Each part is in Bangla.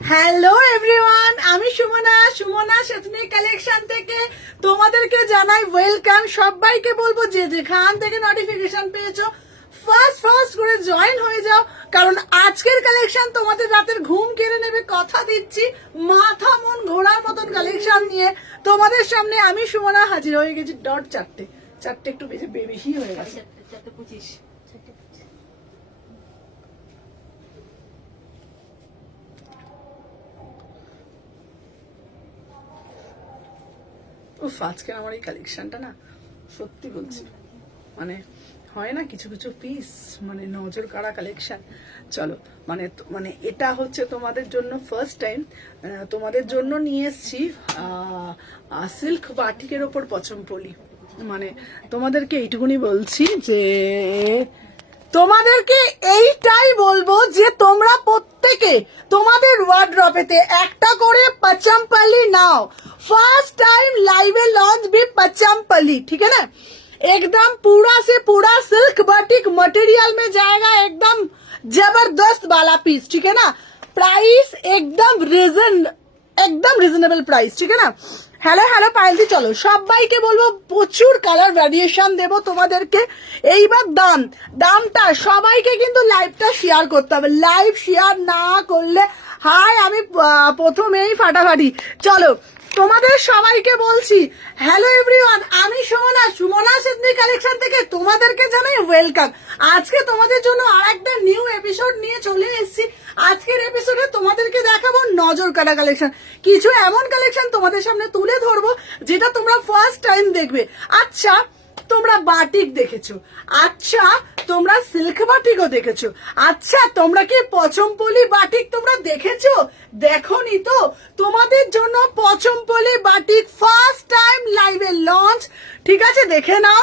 হ্যালো এভরিওয়ান, আমি সুমনা সেতনি কালেকশন থেকে তোমাদেরকে জানাই ওয়েলকাম। সবাইকে বলবো যে যেখান থেকে নোটিফিকেশন পেয়েছো ফার্স্ট করে জয়েন হয়ে যাও, কারণ আজকের কালেকশন তোমাদের রাতের ঘুম কেড়ে নেবে, কথা দিচ্ছি। মাথা মন ঘোরার মতন কালেকশন নিয়ে তোমাদের সামনে আমি সুমনা হাজির হয়ে গেছি। ডট চারটে একটু বেশি হয়ে গেছে। 4:25 উফ, আজকে আমার এই কালেকশনটা না সত্যি বলছি মানে হয় না কিছু কিছু পিস মানে নজর কাড়া কালেকশন। চলো মানে এটা হচ্ছে তোমাদের জন্য ফার্স্ট টাইম, তোমাদের জন্য নিয়ে এসছি সিল্ক বাটিকের ওপর পচমপলি। মানে তোমাদেরকে এইটুকুনি বলছি যে তোমাদেরকে এইটাই বলবো যে তোমরা প্রত্যেকে তোমাদের ওয়ার্ড্রপেতে একটা করে पचमपल्ली नाओ। फर्स्ट टाइम लाइव लॉन्च भी पचमपल्ली, ठीक है ना। एकदम पूरा से पूरा सिल्क बाटिक मटेरियल में जाएगा, एकदम जबरदस्त वाला पीस, ठीक है ना। प्राइस एकदम রিজনেবল প্রাইস, ঠিক है ना। হ্যালো পায়েলদি, চলো সবাইকে বলবো প্রচুর কালার ভ্যারিয়েশন দেবো তোমাদেরকে। এইবার দামটা সবাইকে কিন্তু লাইভটা শেয়ার করতে হবে, লাইভ শেয়ার না করলে হাই আমি প্রথমেই ফাটাফাটি। চলো তোমাদের সবাইকে বলছি হ্যালো এভরিওয়ান, আমি সুমনা সেতনি কালেকশন থেকে তোমাদেরকে জানাই ওয়েলকাম। আজকে তোমাদের জন্য আরেকটা নিউ এপিসোড নিয়ে চলে এসেছি। আজকের এপিসোডে তোমাদেরকে দেখাবো নজর কাটা কালেকশন, কিছু এমন কালেকশন তোমাদের সামনে তুলে ধরবো যেটা তোমরা ফার্স্ট টাইম দেখবে। আচ্ছা তোমরা বাটিক দেখেছো, আচ্ছা তোমরা সিল্ক বাটিকও দেখেছো, আচ্ছা তোমরা কি পচমপলি বাটিক তোমরা দেখেছো? দেখোনি তো? তোমাদের জন্য পচমপলি বাটিক ফার্স্ট টাইম লাইভে লঞ্চ, ঠিক আছে, দেখে নাও।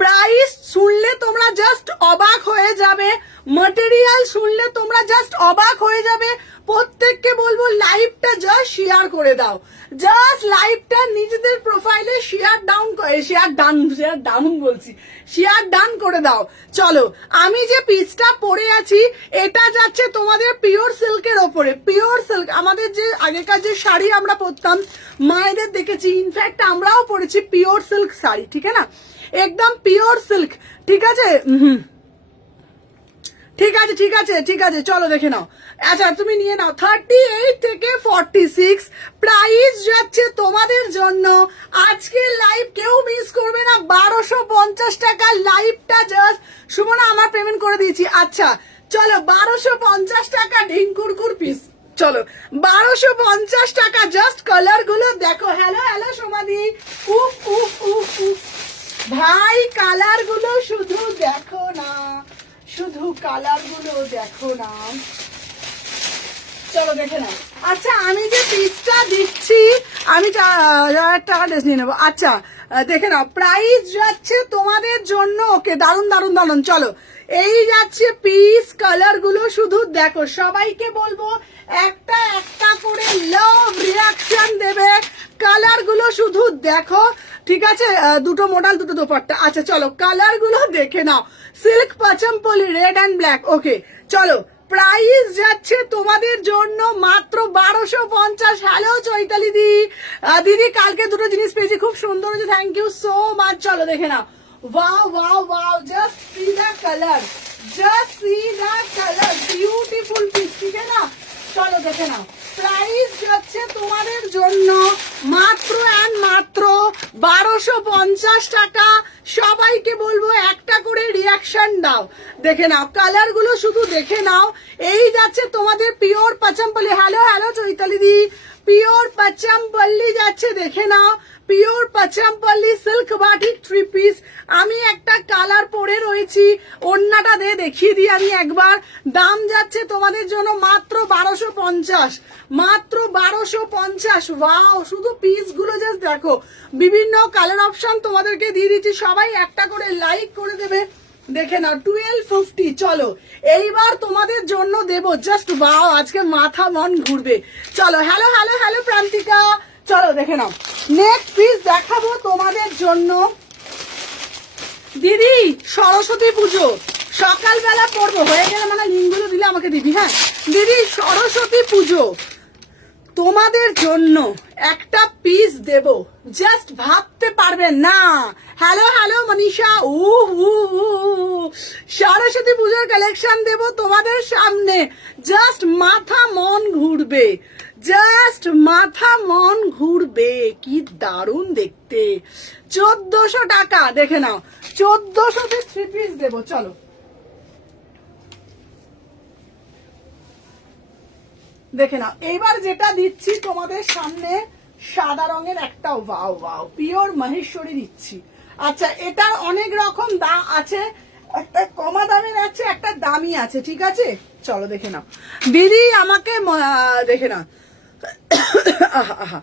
প্রাইস শুনলে তোমরা জাস্ট অবাক হয়ে যাবে, ম্যাটেরিয়াল শুনলে তোমরা জাস্ট অবাক হয়ে যাবে। প্রত্যেককে বলবো লাইভটা জাস্ট শেয়ার করে দাও, জাস্ট লাইভটা নিজেদের প্রোফাইলে শেয়ার ডান করে দাও। চলো আমি যে পিসটা পরে আছি এটা যাচ্ছে তোমাদের পিওর সিল্কের ওপরে। পিওর সিল্ক, আমাদের যে আগেকার যে শাড়ি আমরা পরতাম মায়েদের দেখেছি, ইনফ্যাক্ট আমরাও পরেছি পিওর সিল্ক শাড়ি, ঠিক আছে না, একদম পিওর সিল্ক, ঠিক আছে। ঠিক আছে চলো দেখে নাও। আচ্ছা তুমি নিয়ে নাও 38 থেকে 46, প্রাইস যাচ্ছে তোমাদের জন্য আজকে লাইভ কেউ মিস করবে না 1250 টাকা। লাইভটা জাস্ট সুমনা আমার পেমেন্ট করে দিয়েছি। আচ্ছা চলো 1250 টাকা ঢিঙ্কুরকুর পিস, চলো 1250 টাকা। জাস্ট কালার গুলো দেখো। হ্যালো সোমাদি, উফ উফ উফ উফ ভাই, কালার গুলো শুধু দেখো না, শুধু কালার গুলো দেখো না, চলো দেখে নাও। আচ্ছা আমি যে পিসটা দিচ্ছি আমি টাকা ড্রেস নিয়ে নেবো। আচ্ছা দেখে নাও, প্রাইস যাচ্ছে তোমাদের জন্য ওকে দারুন। চলো এই যাচ্ছে পিস, কালার গুলো শুধু দেখো। সবাইকে বলবো একটা করে লাভ রিয়াকশন দেবে, কালার গুলো শুধু দেখো, ঠিক আছে। দুটো মডেল দুটো দোপাট্টা। আচ্ছা চলো কালার গুলো দেখে নাও। সিল্ক পচমপলি রেড অ্যান্ড ব্ল্যাক, ওকে চলো। প্রাইস যাচ্ছে তোমাদের জন্য মাত্র 1250। হ্যালো চৈতালি দিদি কালকে দুটো জিনিস পেয়েছি, খুব সুন্দর হয়েছে, থ্যাংক ইউ সো মাচ। চলো দেখে নাও। Wow just see the colour, beautiful piece, ঠিক আছে না। চলো দেখে নাও। প্রাইস যাচ্ছে তোমাদের জন্য মাত্র 1250 টাকা। সবাইকে বলবো একটা করে রিয়াকশন দাও, দেখে নাও কালার গুলো শুধু দেখে নাও। এই যাচ্ছে তোমাদের pure Pochampally. Hello Chaitali di, pure Pochampally যাচ্ছে, দেখে নাও। Pure Pochampally silk batik 3 piece. আমি একটা কালার পরে রয়েছি, ওড়নাটা দেখিয়ে দিই আমি একবার। দাম যাচ্ছে তোমাদের জন্য মাত্র 1250, মাত্র 1250। ওয়াও, শুধু পিস গুলো জাস্ট দেখো, বিভিন্ন কালার অপশন তোমাদেরকে দিয়ে দিচ্ছি। সবাই একটা করে লাইক করে দেবে, দেখে নাও। 1250। চলো এইবার তোমাদের জন্য দেব জাস্ট ওয়াও, আজকে মাথা মন ঘুরবে। চলো হ্যালো প্রান্তিকা, চলো দেখে নাও। নেক্সট পিস দেখাবো তোমাদের জন্য দিদি, সরস্বতী পুজো সকালবেলা পড়বো, হয়ে গেলে মানে লিঙ্কগুলো দিলে আমাকে দিবি, হ্যাঁ দিদি সরস্বতী পুজো তোমাদের জন্য একটা পিস দেব, জাস্ট ভাবতে পারবেন না। হ্যালো হ্যালো মনীষা, সরস্বতী পুজোর কালেকশন দেব তোমাদের সামনে, জাস্ট মাথা মন ঘুরবে, জাস্ট মাথা মন ঘুরবে। কি দারুণ দেখতে, 1400 টাকা। দেখে নাও, 1400-তে 3 পিস দেবো। চলো দেখে নাও। এইবার যেটা দিচ্ছি তোমাদের সামনে, সাদা রঙের একটা ওয়াও ওয়াও পিওর মহেশ্বরী দিচ্ছি। আচ্ছা, এটার অনেক রকম দাম আছে, একটা কমা দামের আছে, একটা দামি আছে, ঠিক আছে? চলো দেখে নাও দিদি, আমাকে দেখে নাও। আহা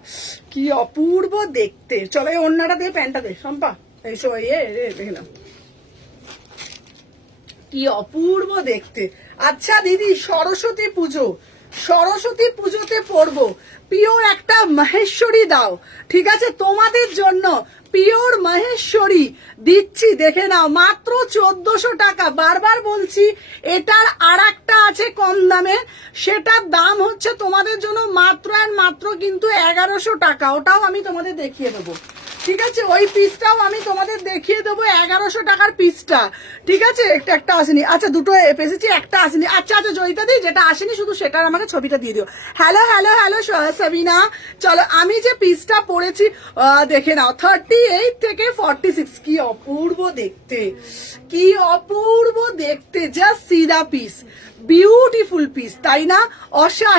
কি অপূর্ব দেখতে। চলো এই ওড়নাটা দিয়ে, প্যান্টটা দে শম্পা, এই সময় দেখে নাও কি অপূর্ব দেখতে। আচ্ছা দিদি, সরস্বতী পুজো, সরস্বতী পুজোতে পরবো, পিওর একটা মহেশ্বরী দাও, ঠিক আছে? তোমাদের জন্য পিওর মহেশ্বরী দিচ্ছি, দেখে নাও, মাত্র 1400 টাকা। বারবার বলছি, এটার আর একটা আছে কম দামে, সেটার দাম হচ্ছে তোমাদের জন্য মাত্র আর মাত্র কিন্তু 1100 টাকা। ওটাও আমি তোমাদের দেখিয়ে দেবো, ঠিক আছে? ওই পিসটাও আমি তোমাদের দেখিয়ে দেবো, 1100 টাকার পিসটা, ঠিক আছে? একটা আসেনি। আচ্ছা, দুটো পেয়েছি, একটা আসেনি। আচ্ছা আচ্ছা জয়িতা দি, যেটা আসেনি শুধু সেটার আমাকে ছবিটা দিয়ে দিও। Hello hello hello Sabina. চলো, আমি যে পিসটা পরেছি দেখে নাও, 38 থেকে 46। কি অপূর্ব দেখতে, কি অপূর্ব দেখতে, just see the piece, beautiful piece, তাই না?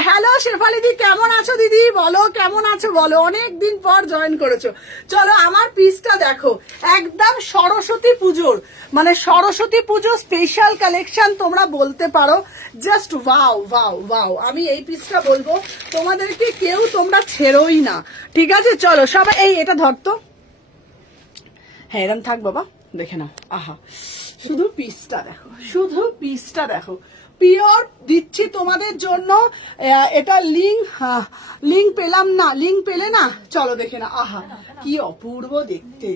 হ্যালো শেফালি দি, কেমন আছো দিদি? বলো কেমন আছো বলো, অনেকদিন পর জয়েন করেছো। চলো আমার পিসটা দেখো, একদম সরস্বতী পুজোর, মানে সরস্বতী পুজো স্পেশাল কালেকশন তোমরা বলতে পারো, জাস্ট ওয়াও ওয়াও ওয়াও। আমি এই পিসটা বলবো তোমাদেরকে, কেউ তোমরা ছেড়োই না, ঠিক আছে? চলো সবাই, এটা ধরতো, হ্যাঁ এরম থাক বাবা, দেখে নাও। আহা, শুধু পিসটা দেখো, শুধু পিসটা দেখো, পিওর দিচ্ছি তোমাদের জন্য। এটা লিঙ্ক পেলাম না, লিঙ্ক পেলে না, চলো দেখে না। আহা কি অপূর্ব দেখতে,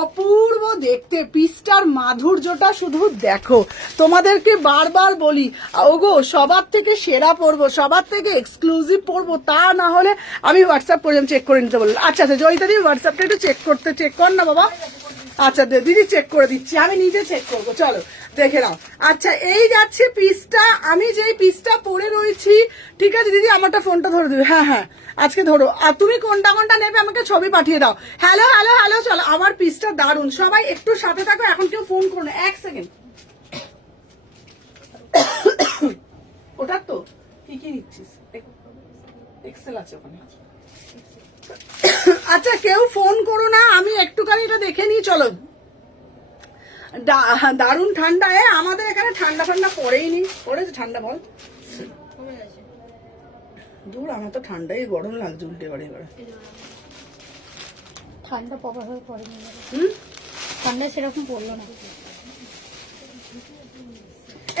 অপূর্ব দেখতে, পিসটার মাধুর্যটা শুধু দেখো। তোমাদেরকে বারবার বলি, ওগো সবার থেকে সেরা পড়বো, সবার থেকে এক্সক্লুসিভ পড়বো, তা না হলে আমি হোয়াটসঅ্যাপ করে চেক করে নিতে বললাম। আচ্ছা আচ্ছা জয়িতা দি, হোয়াটসঅ্যাপটা একটু চেক কর না বাবা। আচ্ছা দিদি চেক করে দিচ্ছি, আমি নিজে চেক করবো, চলো দেখে নাও। আচ্ছা, এই যাচ্ছে পিসটা, আমি যেই পিসটা পরে রয়েছি, ঠিক আছে দিদি? আমারটা ফোনটা ধরে দিবে, হ্যাঁ হ্যাঁ আজকে ধরো। আর তুমি কোনটা কোনটা নেবে আমাকে ছবি পাঠিয়ে দাও। হ্যালো হ্যালো হ্যালো, চলো আমার পিসটা দারুণ, সবাই একটু সাথে থাকো, এখন কেউ ফোন করো না, 1 সেকেন্ড। ওটা তো কি কি নিচ্ছিস? এক্সেল আছে ওখানে। আচ্ছা কেউ ফোন করো না, আমি একটুখানি এটা দেখে নিই। চলো, দারুণ ঠান্ডা, আমাদের এখানে ঠান্ডা ফান্ডা পড়েই নি। পড়েছে ঠান্ডা? বল দূর, আমার তো ঠান্ডাই গরম লাগছে উল্টে বাড়ি করে। ঠান্ডা প্রপার হয়ে পড়েনি, ঠান্ডা সেরকম পড়লো না।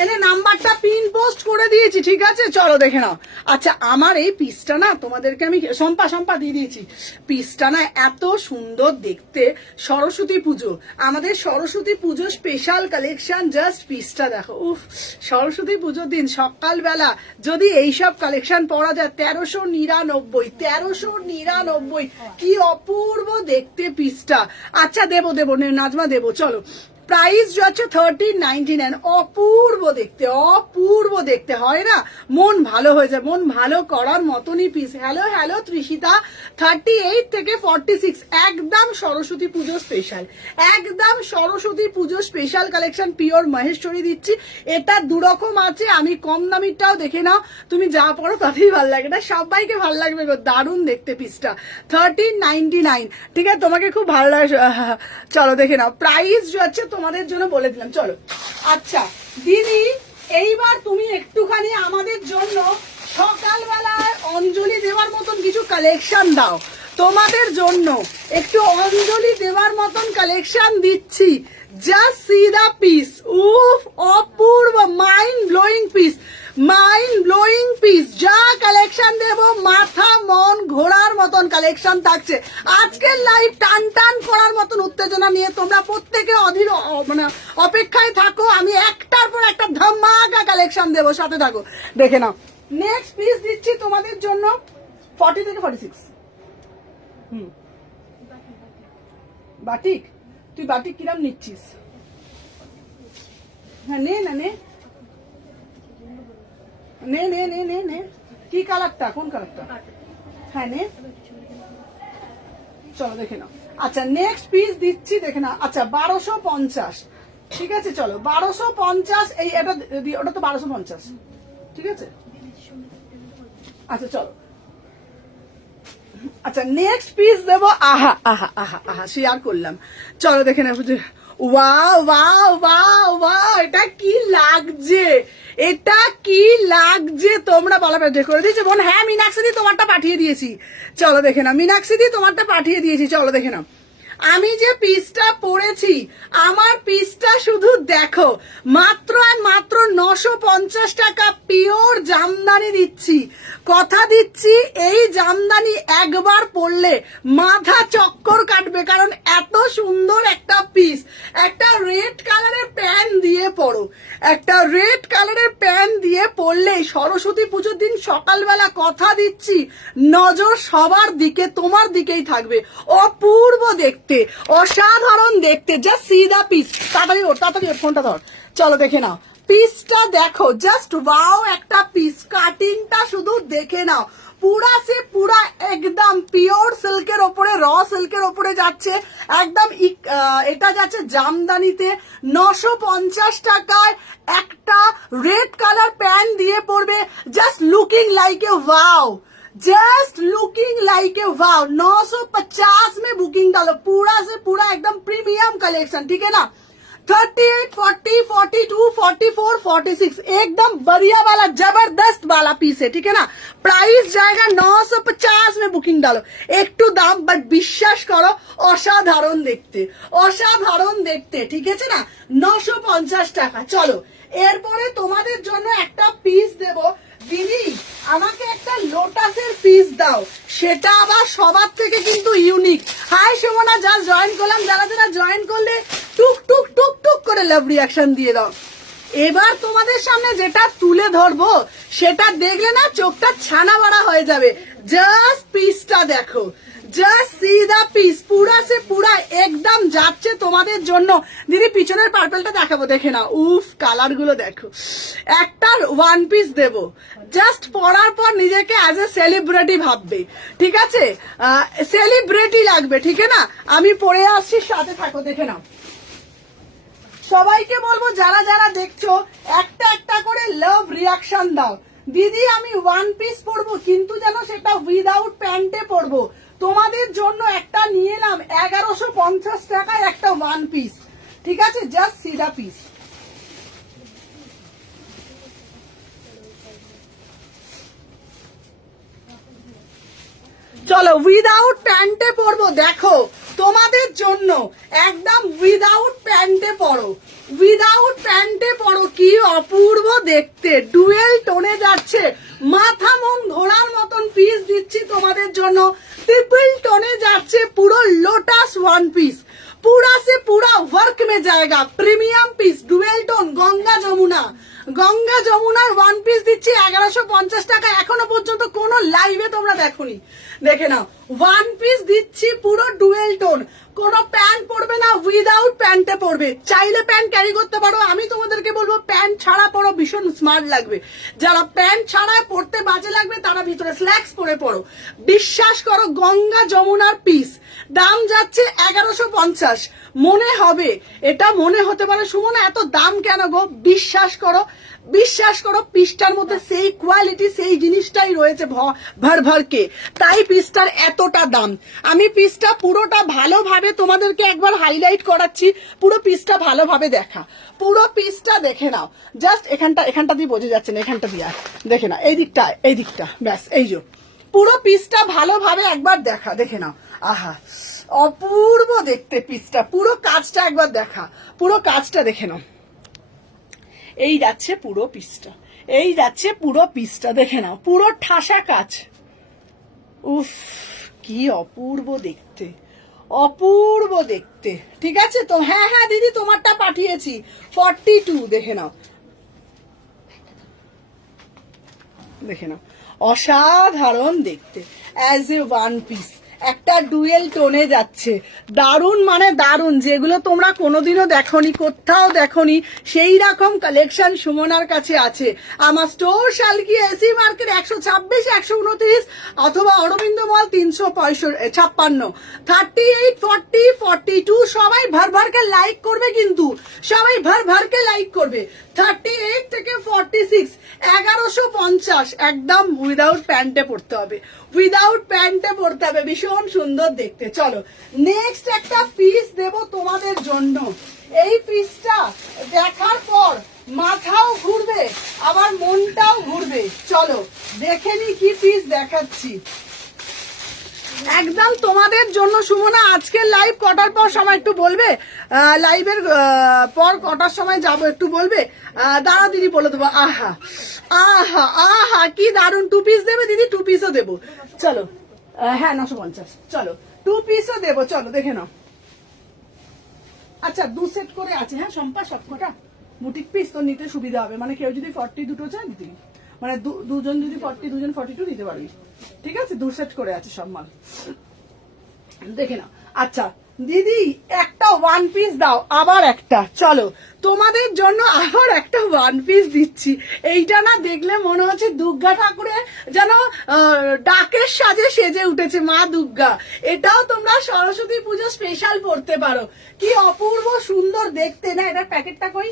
এনে নাম্বারটা পিন পোস্ট করে দিয়েছি, ঠিক আছে? চলো দেখে নাও। আচ্ছা, আমার এই পিসটা না তোমাদেরকে আমি সম্পা দিয়ে দিয়েছি। পিসটা না এত সুন্দর দেখতে, সরস্বতী পুজো, আমাদের সরস্বতী পুজো স্পেশাল কালেকশন, জাস্ট পিসটা দেখো। উফ, সরস্বতী পুজোর দিন সকালবেলা যদি এইসব কালেকশন পরা যায়, 1399, কি অপূর্ব দেখতে পিসটা। আচ্ছা দেবো নাজমা দেবো, চলো। প্রাইস যাচ্ছে 1399। অপূর্ব দেখতে, অপূর্ব দেখতে, হয় না? মন ভালো হয়ে যায়, মন ভালো করার মতনই পিস। হ্যালো হ্যালো ত্রিশিতা, 38 থেকে 46, একদম সরস্বতী পুজো স্পেশাল, একদম সরস্বতী পুজো স্পেশাল কালেকশন, পিওর মহেশ্বরী দিচ্ছি। এটা দুরকম আছে, আমি কম দামিটাও দেখে নাও, তুমি যা পড়ো তাতেই ভালো লাগে, এটা সবাইকে ভালো লাগবে গো, দারুণ দেখতে পিসটা, 1399, ঠিক আছে? তোমাকে খুব ভালো লাগে, চলো দেখে নাও। প্রাইস যাচ্ছে তোমাদের জন্য বলে দিলাম, চলো। আচ্ছা দিদি, এইবার তুমি একটুখানি আমাদের জন্য সকালবেলায় অঞ্জলি দেওয়ার মতন কিছু কালেকশন দাও, তোমাদের জন্য একটু অঞ্জলি দেওয়ার মতন কালেকশন দিচ্ছি, জাস্ট সি দা পিস। উফ, অপূর্ব, mind blowing piece, mind blowing piece, যা কালেকশন দেব মাথা মন ঘোরার মতন কালেকশন থাকছে। আজকের লাইভ টান টান করার মতন উত্তেজনা নিয়ে তোমরা প্রত্যেকে অধীর মানে অপেক্ষায় থাকো, আমি একটার পর একটা ধামাকা কালেকশন দেবো, সাথে থাকো, দেখে নাও। নেক্সট পিস দিচ্ছি তোমাদের জন্য 40 থেকে 46। বাটিক, তুই বাটিক কিরাম নিচ্ছিস? হ্যাঁ নে না নে নে নে নে নে নে কি কালারটা, কোন কালারটা? হ্যাঁ নে, চলো দেখে নাও। আচ্ছা নেক্সট পিস দিচ্ছি দেখে নাও। আচ্ছা 1250, ঠিক আছে চলো 1250। এই এটা ওটা তো 1250, ঠিক আছে। আচ্ছা চলো, আচ্ছা নেক্সট পিস দেবো। আহা আহা আহা আহা শেয়ার করলাম, চলো দেখে নাও। ওয়াও ওয়াও ওয়াও ওয়াও, এটা কি লাগছে, এটা কি লাগছে তোমরা বলা করে দিয়েছো বোন? হ্যাঁ মীনাক্ষী দি তোমারটা পাঠিয়ে দিয়েছি, চলো দেখে নাও। মীনাক্ষী দি তোমারটা পাঠিয়ে দিয়েছি, চলো দেখে নাও। আমি যে পিসটা পরেছি, আমার পিসটা শুধু দেখো, মাত্র আর মাত্র 950 টাকা পিওর জামদানি দিচ্ছি। কথা দিচ্ছি এই জামদানি একবার পরলে মাথা চক্কর কাটবে, কারণ এত সুন্দর একটা পিস। একটা রেড কালারের প্যান্ট দিয়ে পরো, একটা রেড কালারের প্যান্ট দিয়ে পরলে সরস্বতী পুজোর দিন সকালবেলা কথা দিচ্ছি নজর সবার দিকে, তোমার দিকেই থাকবে। অপূর্ব দেখতে, অসাধারণ দেখতে। Just see the piece. তাড়াতাড়ি ফোনটা ধর, চলো দেখে নাও পিসটা দেখো। জাস্ট ওয়াও একটা পিস, কাটিংটা শুধু দেখে নাও। পুরা সে পুরা একদম পিওর সিল্কের ওপরে, র সিল্কের ওপরে যাচ্ছে একদম। এটা যাচ্ছে জামদানিতে। 950 টাকায় একটা রেড কালার প্যান্ট দিয়ে পড়বে। Just looking like a wow, just looking like a wow. 950 में बुकिंग डालो, पूरा से पूरा एकदम प्रीमियम कलेक्शन, ठीक है ना। 38, 40, 42, 44, 46 एकदम बढ़िया वाला जबरदस्त वाला पीस है, ठीक है ना। प्राइस जाएगा 950 में बुकिंग डालो। একটু দাম বাট বিশ্বাস করো অসাধারণ দেখতে, অসাধারণ দেখতে, ঠিক আছে না। 950 টাকা। চলো এরপরে তোমাদের জন্য একটা পিস দেবো। দিদি আমাকে একটা লোটাসের পিস দাও, সেটা আবার সবার থেকে কিন্তু ইউনিক। হাই সুমনা, যা জয়েন করলাম, যারা যারা জয়েন করলে টুক টুক টুক টুক করে লাভ রিয়াকশন দিয়ে দাও। এবার তোমাদের সামনে যেটা তুলে ধরবো সেটা দেখলে না চোখটা ছানা বড়া হয়ে যাবে। জাস্ট পিসটা দেখো, জাস্ট সি দা পিস। পুরা সে পুরা একদম যাচ্ছে তোমাদের জন্য। দিদি পিছনের পার্পলটা দেখাবো, দেখে না। উফ কালার গুলো দেখো। একটা ওয়ান পিস দেবো, জাস্ট পরার পর নিজেকে অ্যাজ এ সেলিব্রিটি ভাববে, ঠিক আছে। সেলিব্রিটি লাগবে, ঠিক আছে না। আমি পরে আসছি, সাথে থাকো, দেখে নাও। সবাইকে বলবো যারা যারা দেখছো একটা একটা করে লাভ রিয়াকশন দাও। দিদি আমি ওয়ান পিস পরবো, কিন্তু যেন সেটা উইদাউট প্যান্টে পরবো। তোমাদের জন্য একটা নিয়ে এলাম 1150 টাকায় একটা ওয়ান পিস, ঠিক আছে। Just see the piece. চলো উইদাউট প্যান্টে পরবো, দেখো তোমাদের জন্য একদম উইদাউট প্যান্টে পরো, উইদাউট প্যান্টে পরো। কি অপূর্ব দেখতে, ডুয়েল টোনে যাচ্ছে, মাথা মন ঘোরার মতন পিস দিচ্ছি তোমাদের জন্য। ट्रिपल টোনে যাচ্ছে, পুরো লোটাস ওয়ান পিস, पूरा से पूरा वर्क में जाएगा। Premium piece, dual tone, Ganga Jamuna. Ganga যমুনার ওয়ান পিস দিচ্ছি 1150 টাকা। এখনো পর্যন্ত কোনো লাইভে তোমরা দেখোনি, দেখে নাও। ওয়ান পিস দিচ্ছি পুরো ডুয়েল টোন, কোনো প্যান্ট পরবে না, উইদাউট প্যান্টে পরবে। চাইলে প্যান্ট ক্যারি করতে পারো, আমি তোমাদেরকে বলবো প্যান্ট ছাড়া পরো, ভীষণ স্মার্ট লাগবে। যারা প্যান্ট ছাড়া পরতে বাজে লাগবে তারা ভিতরে স্ল্যাক্স পরে পরো। বিশ্বাস করো গঙ্গা যমুনার পিস, দাম যাচ্ছে 1150। মনে হবে, এটা মনে হতে পারে সুমনা এত দাম কেন গো। বিশ্বাস করো, বিশ্বাস করো, পিসটার মধ্যে সেই কোয়ালিটি, সেই জিনিসটাই রয়েছে ভর ভরকে, তাই পিসটার এতটা দাম। আমি পিসটা পুরোটা ভালোভাবে তোমাদেরকে একবার হাইলাইট করাচ্ছি, পুরো পিসটা ভালোভাবে দেখা, পুরো পিসটা দেখে নাও। জাস্ট এখানটা দিয়ে বোঝা যাচ্ছে না, এখানটা দিয়ে দেখে নাও, এই দিকটা ব্যাস, এই যে পুরো পিসটা ভালোভাবে একবার দেখা, দেখে নাও। আহা অপূর্ব দেখতে পিসটা, পুরো কাজটা একবার দেখা, পুরো কাজটা দেখে নাও। এই যাচ্ছে পুরো পিসটা, এই যাচ্ছে পুরো পিসটা, দেখে নাও, পুরো ঠাসা কাজ। উফ কি অপূর্ব দেখতে, অপূর্ব দেখতে, ঠিক আছে তো। হ্যাঁ হ্যাঁ দিদি তোমারটা পাঠিয়েছি 42, দেখে নাও। দেখে নাও, অসাধারণ দেখতে, অ্যাজ এ ওয়ান পিস, একটা ডুয়েল টোনে যাচ্ছে, দারুণ মানে দারুণ, যেগুলো তোমরা কোনোদিনও দেখোনি, কোথাও দেখোনি, সেই রকম কালেকশন সুমনার কাছে আছে। আমার স্টোর শালকি এসি মার্কেট 126, 129 অথবা অরবিন্দ মল 356, 38, 40, 42। সবাই ভর ভরকে লাইক করবে, কিন্তু সবাই ভর ভরকে লাইক করবে। 38 থেকে 46, 1150, একদম উইদাউট প্যান্টে পড়তে হবে, উইদাউট প্যান্টে পড়তে হবে, ভীষণ সুন্দর দেখতে। চলো নেক্সট একটা পিস দেব তোমাদের জন্য। এই পিসটা দেখার পর মাথাও ঘুরবে, আবার মনটাও ঘুরবে। চলো দেখে নি কি পিস দেখাচ্ছি, একদম তোমাদের জন্য। সুমনা আজকের লাইভ কটার পর সময় একটু বলবে, লাইভের পর কটার সময় যাব একটু বলবে? দাঁড়া দিদি বলে দেবো। আহা আহা আহা কি দারুন, 2 পিস দেবে দিদি, 2 পিসও দেবো। চলো হ্যাঁ 950, চলো 2 পিসও দেবো, চলো দেখে নাও। আচ্ছা 2 সেট করে আছে, হ্যাঁ সম্পা, সবকটা বুটিক পিস তো নিতে সুবিধা হবে, মানে কেউ যদি 40 দুটো চায় দিতে, মানে দুজন যদি 40, দুজন 42 নিতে পারবি, ঠিক আছে? 2 সেট করে আছে সব মাল, দেখে নাও। আচ্ছা দিদি একটা 1 পিস দাও, আবার একটা, চলো তোমাদের জন্য আবার একটা 1 পিস দিচ্ছি। এইটা না দেখলে মনে হচ্ছে দুর্গা ঠাকুরের যেন ডাকের সাজে সেজে উঠেছে মা দুর্গা। এটাও তোমরা সরস্বতী পুজো স্পেশাল পড়তে পারো, কি অপূর্ব সুন্দর দেখতে না। এটার প্যাকেটটা কই,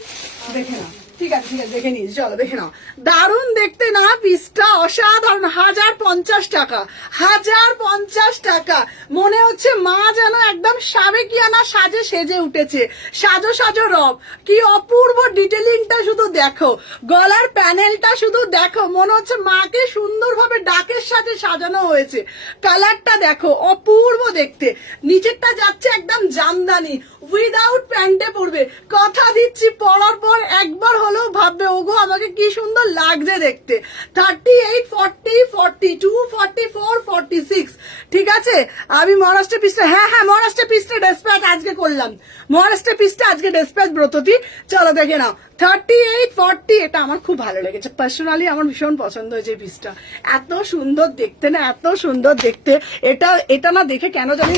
দেখে নাও। ঠিক আছে ঠিক আছে, দেখে নিস, চলো দেখে নাও, দারুণ দেখতে না পিসটা, অসাধারণ। 1050 টাকা, 1050 টাকা। মনে হচ্ছে মা যেন একদম সাবেকিয়ানা সাজে সেজে উঠেছে, সাজো সাজো রব, কি অপূর্ব ডিটেলিংটা শুধু দেখো, গলার প্যানেলটা শুধু দেখো, মনে হচ্ছে মাকে সুন্দরভাবে ডাকের সাথে সাজানো হয়েছে। কালারটা দেখো, অপূর্ব দেখতে। নিচেরটা যাচ্ছে একদম জামদানি, উইদাউট প্যান্টে পড়বে, কথা দিচ্ছি পরার পর একবার হলেও ভাববে ওগো আমাকে কি সুন্দর লাগছে দেখতে। 38, 40, 42, 44, 46, ঠিক আছে? আমি মহারাষ্ট্রের পিসটা, হ্যাঁ হ্যাঁ মহারাষ্ট্রের পিসটা ডেসপ্যাচ আজকে করলাম, মহারাষ্ট্রের পিসটা আজকে ডেসপ্যাচ ব্রততি। চলো দেখে নাও 38, 40, এটা আমার খুব ভালো লেগেছে পার্সোনালি, আমার ভীষণ পছন্দ হয়েছে পিসটা, এত সুন্দর দেখতে না, এত সুন্দর দেখতে। এটা না দেখে কেন জানি,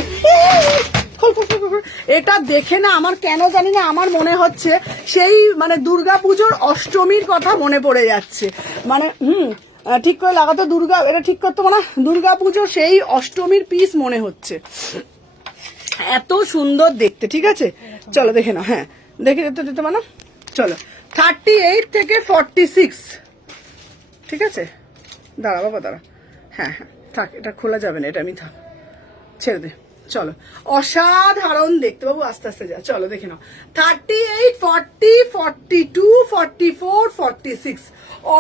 এটা দেখে না আমার কেন জানি না আমার মনে হচ্ছে সেই মানে দুর্গাপুজোর অষ্টমীর কথা মনে পড়ে যাচ্ছে, মানে ঠিক করে লাগাতো দুর্গা, এটা ঠিক করতো মানে দুর্গাপুজোর সেই অষ্টমীর পিস মনে হচ্ছে, এত সুন্দর দেখতে। ঠিক আছে চলো দেখে নাও, হ্যাঁ দেখে দিতে মানে। চলো 38 থেকে 46, ঠিক আছে? দাঁড়া বাবা দাঁড়া, হ্যাঁ হ্যাঁ থাক, এটা খোলা যাবে না, এটা আমি থাক, ছেড়ে দে। চলো অসাধারণ দেখতে, বাবু আস্তে আস্তে যা, চলো দেখে নাও। 38, 40, 42, 44, 46,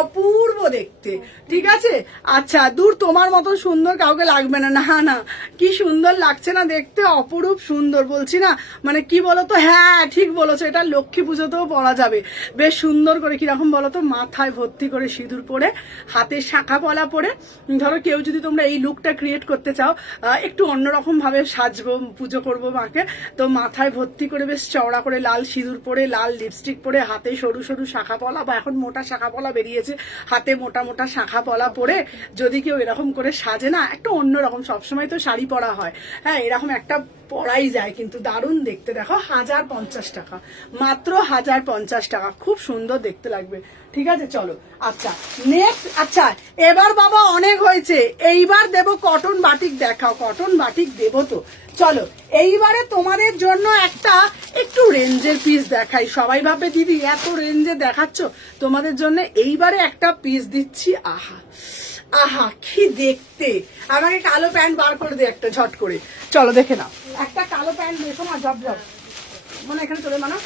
অপূর্ব দেখতে, ঠিক আছে? আচ্ছা দূর তোমার মতন সুন্দর কাউকে লাগবে না, না না কি সুন্দর লাগছে না দেখতে, অপরূপ সুন্দর, বলছি না মানে কি বলতো, হ্যাঁ ঠিক বলেছো, এটা লক্ষ্মী পুজোতেও পরা যাবে বেশ সুন্দর করে। কিরকম বলতো, মাথায় ভর্তি করে সিঁদুর পরে, হাতে শাঁখা পলা পরে, ধরো কেউ যদি তোমরা এই লুকটা ক্রিয়েট করতে চাও, একটু অন্যরকম ভাবে সাজবো, পুজো করবো মাকে, তো মাথায় ভর্তি করে বেশ চওড়া করে লাল সিঁদুর পরে, লাল লিপস্টিক পরে, হাতে সরু সরু শাঁখা পলা, বা এখন মোটা শাঁখা পলা বেরিয়েছে, হাতে মোটা মোটা শাঁখা পলা পরে যদি কেউ এরকম করে সাজে না, একটা অন্যরকম, সবসময় তো শাড়ি পরা হয়, হ্যাঁ এরকম একটা পরাই যায়, কিন্তু দারুণ দেখতে। দেখো 1050 টাকা, মাত্র 1050 টাকা, খুব সুন্দর দেখতে লাগবে, ঠিক আছে? চলো আচ্ছা নেক্সট, আচ্ছা এবার বাবা অনেক হয়েছে, এইবার দেব কটন বাটিক, দেখাও কটন বাটিক দেবো তো। চলো এইবারে তোমাদের জন্য একটা একটু রেঞ্জের পিস দেখাই। সবাই ভাবে দিদি এত রেঞ্জে দেখাচ্ছ, তোমাদের জন্য এইবারে একটা পিস দিচ্ছি। আহা আহা কি দেখতে, আমাকে কালো প্যান্ট বার করে দে একটা ঝট করে, চলো দেখে নাও। একটা কালো প্যান্ট দেখো না, জব জব মানে এখানে চলে মানা,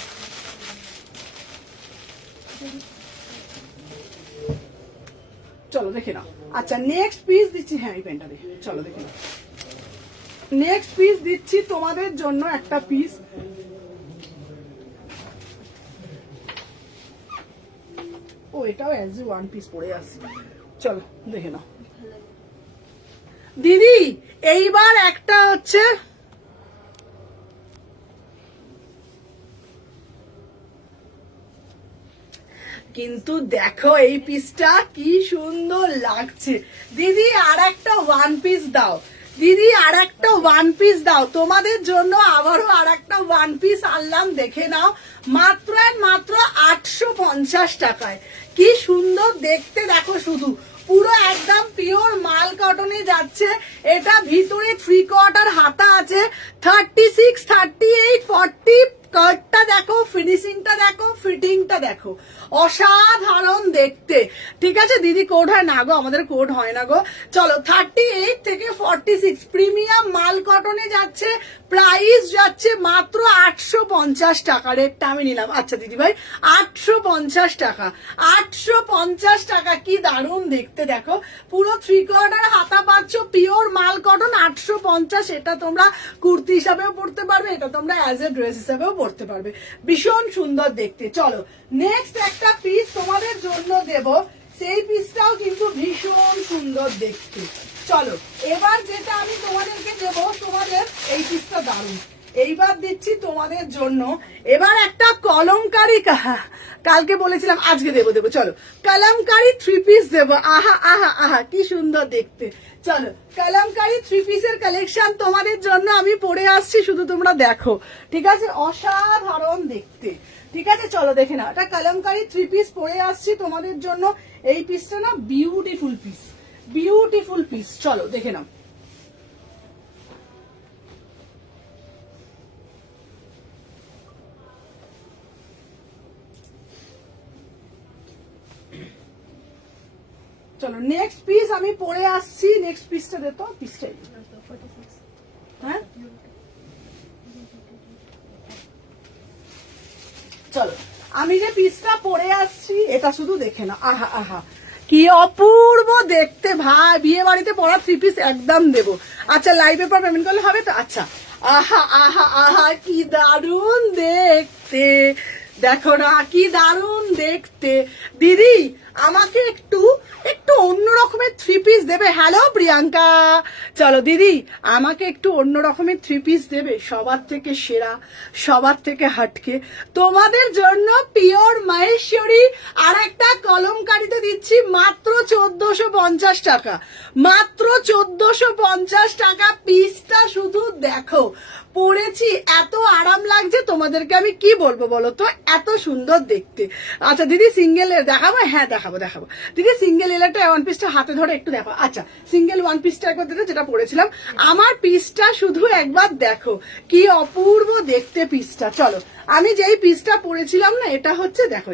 চলো দেখে নাও। আচ্ছা নেক্সট পিস দিচ্ছি, হ্যাঁ এই প্যান্টটা দেখে, চলো দেখে নাও। নেক্সট পিস দিচ্ছি তোমাদের জন্য একটা পিস, ও এটাও অ্যাজ এ 1 পিস পরে আসছে, চলো দেখে নাও। দিদি এইবার একটা হচ্ছে কিন্তু দেখো এই পিসটা কি সুন্দর লাগছে। দিদি আর একটা ওয়ান পিস দাও, দিদি আর একটা ওয়ান পিস দাও, তোমাদের জন্য আবারও আর একটা ওয়ান পিস আনলাম, দেখে নাও মাত্র আর মাত্র 850 টাকায়। কি সুন্দর দেখতে দেখো, শুধু পুরো একদম পিওর মাল কটনে যাচ্ছে। এটা ভিতরে 3/4 হাতা আছে, 36, 38, 40 কাটটা দেখো, ফিনিশিংটা দেখো, ফিটিংটা দেখো, অসাধারণ দেখতে। ঠিক আছে দিদি, কোড হয় না গো, আমাদের কোড হয় না গো। চলো 38 থেকে 46 প্রিমিয়াম মাল কটনে যাচ্ছে, প্রাইস যাচ্ছে মাত্র 850 টাকা। রেটটা আমি নিলাম। আচ্ছা দিদি ভাই 850 টাকা, 850 টাকা। কি দারুণ দেখতে দেখো, পুরো 3/4 হাতা পাচ্ছ, পিওর মাল কটন, 850। এটা তোমরা কুর্তি হিসাবেও পরতে পারবে, এটা তোমরা অ্যাজ এ ড্রেস হিসাবেও পরতে পারবে, ভীষণ সুন্দর দেখতে। চলো নেক্সট একটা পিস তোমাদের জন্য দেব, সেই পিসটাও কিন্তু ভীষণ সুন্দর দেখতে। চলো এবার যেটা আমি তোমাদেরকে দেবো, তোমাদের এই পিসটা দারুণ, এইবার দিচ্ছি তোমাদের জন্য। এবার একটা কলমকারি, কালকে বলেছিলাম আজকে দেবো দেবো, চলো কলমকারি 3 পিস দেবো। আহা আহা আহা কি সুন্দর দেখতে। চলো কলমকারি 3 পিসের কালেকশন তোমাদের জন্য আমি পরে আসছি, শুধু তোমরা দেখো। ঠিক আছে, অসাধারণ দেখতে। ঠিক আছে চলো দেখে নাও, এটা কলমকারি 3 পিস পরে আসছি তোমাদের জন্য। এই পিসটা না বিউটিফুল পিস, বিউটিফুল পিস। চলো দেখে নাও। চলো নেক্সট পিস আমি পরে আসছি, নেক্সট পিসটা দে তো, পিসটাই হ্যাঁ। চলো আমি যে পিসটা পরে আসছি এটা শুধু দেখে না, আহা আহা কি অপূর্ব দেখতে ভাই। বিয়ে বাড়িতে পরা 3 পিস একদম দেবো। আচ্ছা লাইভে পর পেমেন্ট করলে হবে তো? আচ্ছা আহা আহা আহা কি দারুণ দেখতে, দেখো না কি দারুণ দেখতে। দিদি আমাকে একটু একটু অন্য রকমের 3 পিস দেবে? হ্যালো প্রিয়াঙ্কা, চলো দিদি আমাকে একটু অন্য রকমের 3 পিস দেবে, সবার থেকে সেরা, সবার থেকে হাটকে তোমাদের জন্য পিওর মহেশ্বরী আর একটা কলমকারিতে দিচ্ছি মাত্র 1450 টাকা, মাত্র 1450 টাকা। পিসটা শুধু দেখো, পরেছি এত আরাম লাগছে, তোমাদেরকে আমি কি বলবো বলো তো, এত সুন্দর দেখতে। আচ্ছা দিদি সিঙ্গেল দেখাবো? হ্যাঁ দেখাবো দেখাবো দিদি, সিঙ্গেল এলাটা ওয়ান পিসটা হাতে ধরে একটু দেখো। আচ্ছা সিঙ্গেল ওয়ান পিসটা একবার দেখো, যেটা পরেছিলাম। আমার পিসটা শুধু একবার দেখো, কি অপূর্ব দেখতে পিসটা। চলো আমি যেই পিসটা পরেছিলাম না, এটা হচ্ছে দেখো,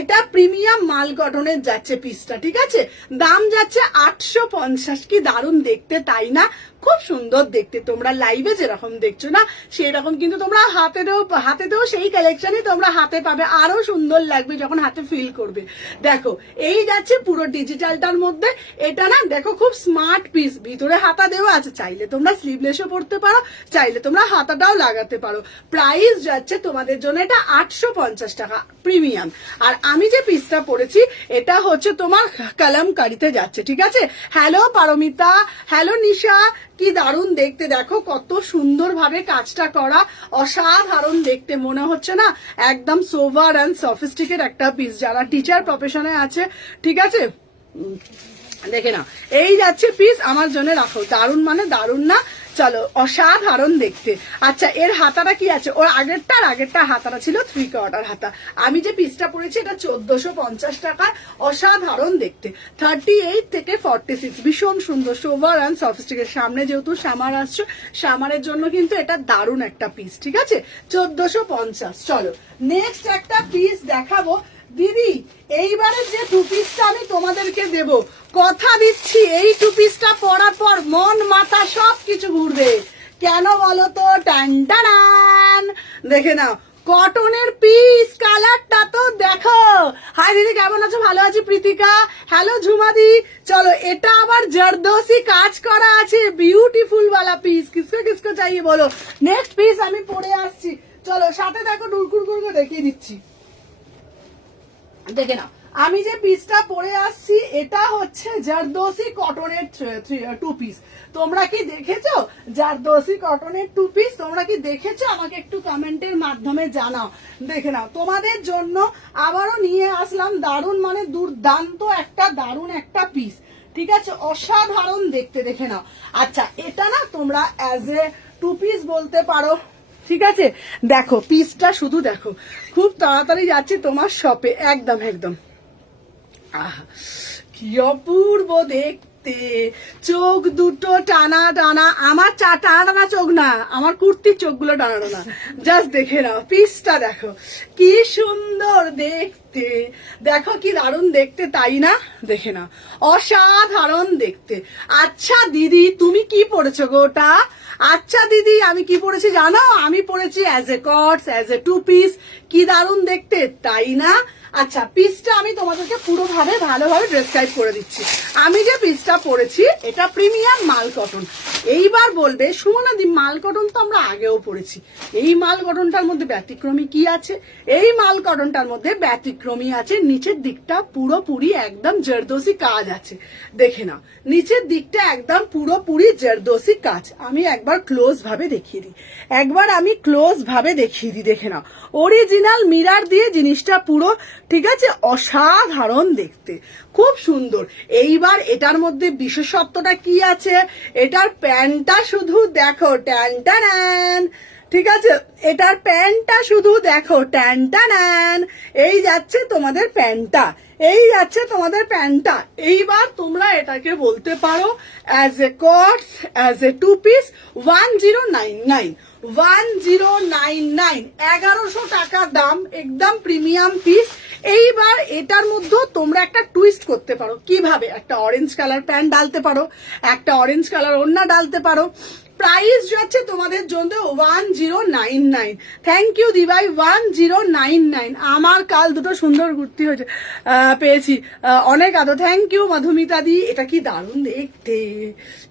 এটা প্রিমিয়াম মাল গঠনের যাচ্ছে পিসটা। ঠিক আছে, দাম যাচ্ছে 850। কি দারুণ দেখতে তাই না? খুব সুন্দর দেখতে। তোমরা লাইভে যেরকম দেখছো না সেরকম কিন্তু তোমরা হাতেতেও সেই কালেকশনই তোমরা হাতে পাবে, আরো সুন্দর লাগবে যখন হাতে ফিল করবে। দেখো এই যাচ্ছে পুরো ডিজিটালটার মধ্যে। এটা না দেখো খুব স্মার্ট পিস, ভিতরে হাতা দেওয়া আছে, চাইলে তোমরা স্লিভলেসও পরতে পারো, চাইলে তোমরা হাতাটাও লাগাতে পারো। প্রাইস যাচ্ছে তোমাদের জন্য এটা 850 টাকা প্রিমিয়াম। আর আমি যে পিসটা পরেছি এটা হচ্ছে তোমার কলমকারিতে যাচ্ছে। ঠিক আছে, হ্যালো পারমিতা, হ্যালো নিশা, কি দারুণ দেখতে দেখো, কত সুন্দর ভাবে কাজটা করা, অসাধারণ দেখতে। মনে হচ্ছে না একদম সোভার অ্যান্ড সফিস্টিকেট একটা পিস, যারা টিচার প্রফেশনে আছে। ঠিক আছে দেখে না, এই যাচ্ছে পিস, আমার জন্য রাখো। দারুণ মানে দারুণ না? চলো অসাধারণ দেখতে। আচ্ছা এর হাতাটা কি আছে? ওর আগেরটা হাতাটা ছিল 3/4 হাতা। আমি যে পিসটা পরেছি এটা 1450 টাকা, অসাধারণ দেখতে। 38 থেকে 46 ভীষণ সুন্দর, সোভার অ্যান্ড সফিস্টিকেট। সামনে যেহেতু সামার আসছে, সামারের জন্য কিন্তু এটা দারুণ একটা পিস। ঠিক আছে 1450। চলো নেক্সট একটা পিস দেখাবো। দিদি এইবারে যে 2 পিসটা আমি তোমাদেরকে দেব, কথা দিচ্ছি এই 2 পিসটা পরার পর মন মাথা সবকিছু ঘুরবে। কেন বলো তো? টান টান, দেখে নাও কটনের পিস, কালারটা তো দেখো। হাই দিদি কেমন আছো? ভালো আছি প্রীতিকা, হ্যালো ঝুমাদি। চলো এটা আবার জরদোসি কাজ করা আছে, বিউটিফুল वाला পিস। কিসকো কিসকো চাইয়ে বলো। নেক্সট পিস আমি পরে আসছি, চলো সাথে দেখো, ডুরকুর করে দেখিয়ে দিচ্ছি। দেখে নাও আমি যে পিসটা পরে আসছি এটা হচ্ছে জারদোসি কটনের 2 পিস। তোমরা কি দেখেছো জারদোসি কটনের 2 পিস? তোমরা কি দেখেছো? আমাকে একটু কমেন্টের মাধ্যমে জানাও। দেখে নাও, তোমাদের জন্য আবারও নিয়ে আসলাম দারুণ মানে দুর্দান্ত দারুণ একটা পিস। ঠিক আছে, অসাধারণ দেখতে। দেখে নাও। আচ্ছা, এটা না তোমরা অ্যাজ এ 2 পিস বলতে পারো। ঠিক আছে, দেখো পিসটা শুধু দেখো, খুব তাড়াতাড়ি যাচ্ছে তোমার শপে। একদম একদম আহা, কি অপূর্ব দেখতে, চোখ দুটো টানা টানা। আমার টানা টানা চোখ না, আমার কুর্তির চোখগুলো টানা টানা। জাস্ট দেখে নাও পিসটা, দেখো কি সুন্দর দেখতে, দেখো কি দারুণ দেখতে, তাই না? দেখে নাও, অসাধারণ দেখতে। আচ্ছা দিদি, তুমি কি পরেছো গো ওটা? আচ্ছা দিদি, আমি কি পরেছি জানো? আমি পরেছি অ্যাজ এ কটস, অ্যাজ এ 2 পিস। কি দারুণ দেখতে, তাই না? আচ্ছা, পিসটা আমি তোমাদেরকে পুরোভাবে ভালোভাবে ডেসক্রাইব করে দিচ্ছি। আমি যে পিসটা পরেছি এটা প্রিমিয়াম মাল কটন। এইবার বলবে সুমনাদি, মাল কটন তো আমরা আগেও পরেছি, এই মাল কটনটার মধ্যে ব্যতিক্রমী কি আছে? এই মাল কটনটার মধ্যে ব্যতিক্রমী আছে, নিচের দিকটা পুরোপুরি একদম জারদোসি কাজ আছে। দেখে নাও, নিচের দিকটা একদম পুরোপুরি জারদোসি কাজ। আমি একবার ক্লোজ ভাবে দেখিয়ে দিই, দেখে নাও, অরিজিনাল মিরার দিয়ে জিনিসটা পুরো। ঠিক আছে, অসাধারণ দেখতে, খুব সুন্দর। এইবার এটার মধ্যে বিশেষত্বটা কি আছে? এটার প্যান্টটা শুধু দেখো, ট্যান ট্যান। ঠিক আছে, এটার প্যান্টটা শুধু দেখো, ট্যান ট্যান। এই যাচ্ছে তোমাদের প্যান্টটা, এইবার তোমরা এটাকে বলতে পারো অ্যাজ এ কটস, অ্যাজ এ 2 পিস। 1099, 1099, 1100 টাকা দাম, একদম প্রিমিয়াম পিস। এইবার এটার মধ্যে তোমরা একটা টুইস্ট করতে পারো। কিভাবে? একটা অরেঞ্জ কালার প্যান্ট ডালতে পারো, একটা অরেঞ্জ কালার ওড়না ডালতে পারো। প্রাইস যাচ্ছে তোমাদের জন্য 1099। থ্যাংক ইউ দিভাই, 1099। আমার কাল দুটো সুন্দর কুর্তি হয়েছে, পেয়েছি, অনেক আদর। থ্যাংক ইউ মধুমিতা দি। এটা কি দারুণ দেখতে,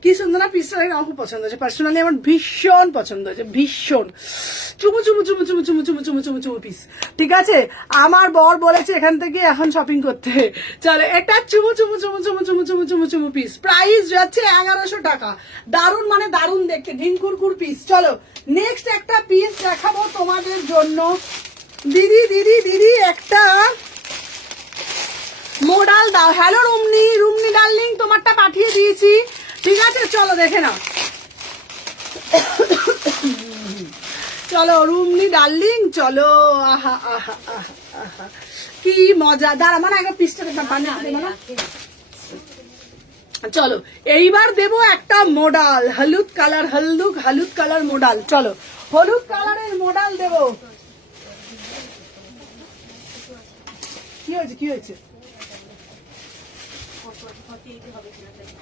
কি সুন্দর না পিসটা? আমার খুব পছন্দ হয়েছে, পার্সোনালি আমার ভীষণ পছন্দ হয়েছে, ভীষণ। চুমু চুমু চুমু চুমু চুমু চুমু চুমু চুমু চুমু পিস। ঠিক আছে, আমার বর বলেছে এখান থেকে এখন শপিং করতে। চলো, এটা চুমু চুমু চুমু চুমু চুমু চুমু চুমু চুমু পিস। প্রাইস যাচ্ছে 1100 টাকা। দারুণ মানে দারুণ দেখতে, ঢিঙ্কুরকুর পিস। চলো, নেক্সট একটা পিস দেখাবো তোমাদের জন্য। দিদি দিদি দিদি, একটা মোডাল দাও। হ্যালো রুমনি, রুমনি ডার্লিং, তোমারটা পাঠিয়ে দিয়েছি। ঠিক আছে, চলো দেখে নাও। চলো রুমনি ডার্লিং, চলো। আহা আহা আহা আহা, কি মজা। দাঁড়া, মানে আগে পিসটাকে বানিয়ে দেবো না। চলো, এইবার দেবো একটা মোডাল, হলুদ কালার মোডাল। চলো, হলুদ কালারের মোডাল দেবো। কি হয়েছে?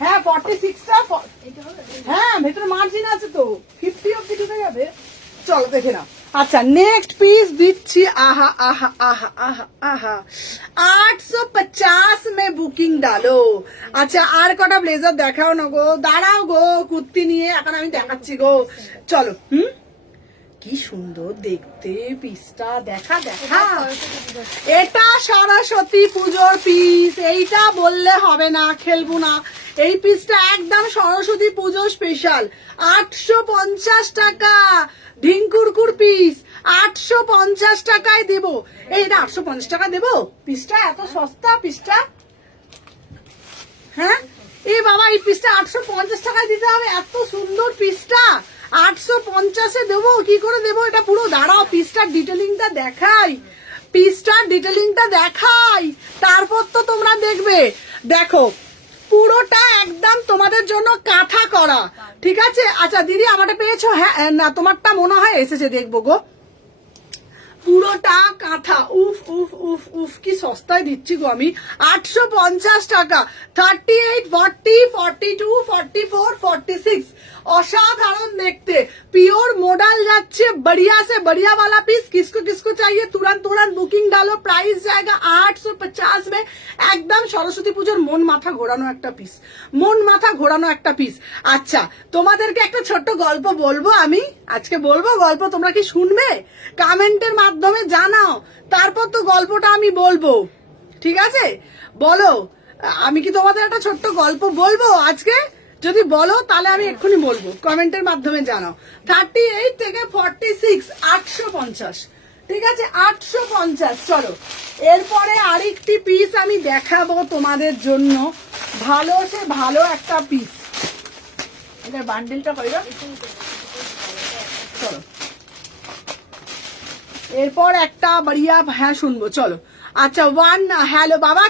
হ্যাঁ, 46টা, হ্যাঁ ভেতরে মার্জিন আছে তো, 50 অব্দি ঢুকে যাবে। চলো দেখে নাও। আচ্ছা, নেক্সট পিস দিচ্ছি। আহা আহা আহা আহা আহা, 850 মে বুকিং ডালো। আচ্ছা, আর কটা ব্লেজার দেখাও না গো, দাঁড়াও গো, কুর্তি নিয়ে এখন আমি দেখাচ্ছি গো। চলো। কি সুন্দর দেখতে পিসটা, দেখা। এটা সরস্বতী পুজোর পিস, এইটা বললে হবে না, খেলবো না। এই পিসটা একদম সরস্বতী পুজো স্পেশাল, 850 টাকা। ঢিঙ্কুরকুর পিস 850 টাকায় দেবো। এইটা 850 টাকা দেবো? পিসটা এত সস্তা, পিসটা? হ্যাঁ, এ বাবা, এই পিসটা 850 টাকায় দিতে হবে? এত সুন্দর পিসটা 850-এ দেবো? কি করে দেবো? এটা পুরো, দাঁড়াও পিসটার ডিটেলিংটা দেখাই, তারপর তো তোমরা দেখবে। দেখো, পুরোটা একদম তোমাদের জন্য কাঁথা করা। ঠিক আছে। আচ্ছা দিদি, আমারটা পেয়েছো? হ্যাঁ না, তোমারটা মনে হয় এসেছে, দেখবো গো। পুরোটা কাঁথা। উফ উফ উফ উফ, কি সস্তায় দিচ্ছি গো আমি, 850 টাকা। 38, 40, 42, 44, 46, অসাধারণ দেখতে, পিওর মডেল যাচ্ছে। बढ़िया से बढ़िया वाला पीस, किसको चाहिए तुरंत बुकिंग डालो। प्राइस जाएगा 850 में। একদম সরস্বতী পুজোর মন মাথা ঘোরানো একটা পিস। আচ্ছা, তোমাদেরকে একটা ছোট্ট গল্প বলবো আমি আজকে, গল্প। তোমরা কি শুনবে? কমেন্টের মাধ্যমে জানাও, তারপর তো গল্পটা আমি বলবো। ঠিক আছে? বলো, আমি কি তোমাদের একটা ছোট্ট গল্প বলবো আজকে? যদি বলো তাহলে আমি এক্ষুনি বলবো, কমেন্টের মাধ্যমে জানাও। 38 থেকে 46 850, ঠিক আছে? 850। চলো এরপরে আরেকটি পিস আমি দেখাবো তোমাদের জন্য, ভালো একটা পিস। এটা বান্ডেলটা কই গো? চলো এরপর একটা বড়িয়া হ্যাঁ শুনবো, চলো। আচ্ছা হ্যালো বাবা,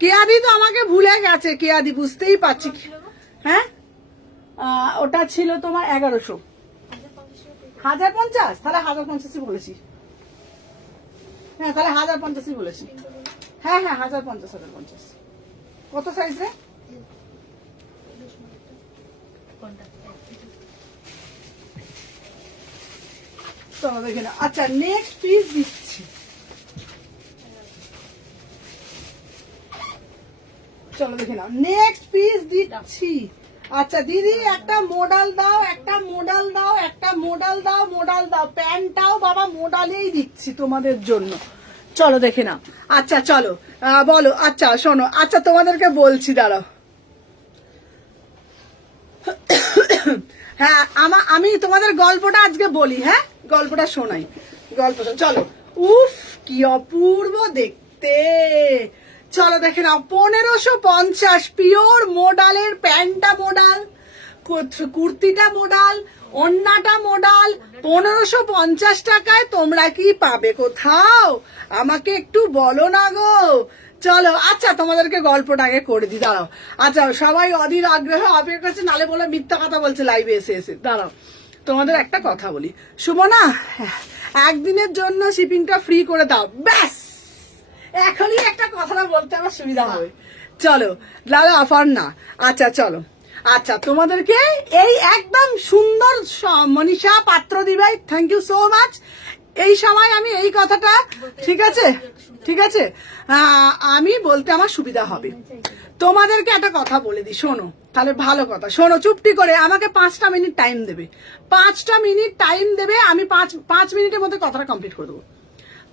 কেয়াদি তো আমাকে ভুলে গেছে, কেয়াদি বুঝতেই পারছি। হ্যাঁ ওটা ছিল তোমার 1100। 1050, তাহলে 1050ই বলেছি। হ্যাঁ তাহলে 1050ই বলেছি। হ্যাঁ 1050। কত সাইজ রে? চলো দেখে না। আচ্ছা নেক্সট পিস দিচ্ছি, চলো দেখে নাও, নেক্সট পিস দিচ্ছি। আচ্ছা দিদি একটা মোডাল দাও, মোডাল দাও। প্যান্টটাও বাবা মোডালেই দিচ্ছি তোমাদের জন্য, চলো দেখে নাও। আচ্ছা চলো বলো। আচ্ছা শোনো, আচ্ছা তোমাদেরকে বলছি, দাঁড়াও। হ্যাঁ আমি তোমাদের গল্পটা আজকে বলি, হ্যাঁ গল্পটা শোনাই, চলো। উফ কি অপূর্ব দেখতে, চলো দেখে নাও। 1550 পিওর মোডালের, প্যান্টটা মোডাল, কুর্তিটা মোডাল, ওন্নাটা মোডাল। 1550 টাকায় তোমরা কি পাবে কোথাও? আমাকে একটু বলো না গো। চলো আচ্ছা তোমাদেরকে গল্পটা আগে করে দি, দাঁড়াও। আচ্ছা সবাই অধীর আগ্রহে অপেক্ষা করছে, নালে বলে মিথ্যা কথা বলছে লাইভে এসে। দাঁড়াও তোমাদের একটা কথা বলি, সুমনা একদিনের জন্য শিপিংটা ফ্রি করে দাও, ব্যাস। এখনই একটা কথাটা বলতে আমার সুবিধা হবে। চলো দাদা অফার না। আচ্ছা চলো, আচ্ছা তোমাদেরকে এই একদম সুন্দর মনীষা পাত্র দিবাই, থ্যাংক ইউ সো মাচ। এই সময় আমি এই কথাটা, ঠিক আছে আমি বলতে আমার সুবিধা হবে। তোমাদেরকে একটা কথা বলে দিই, শোনো তাহলে, ভালো কথা শোনো, চুপটি করে। আমাকে 5টা মিনিট টাইম দেবে, 5টা মিনিট টাইম দেবে। আমি 5 মিনিটের মধ্যে কথাটা কমপ্লিট করে দেবো।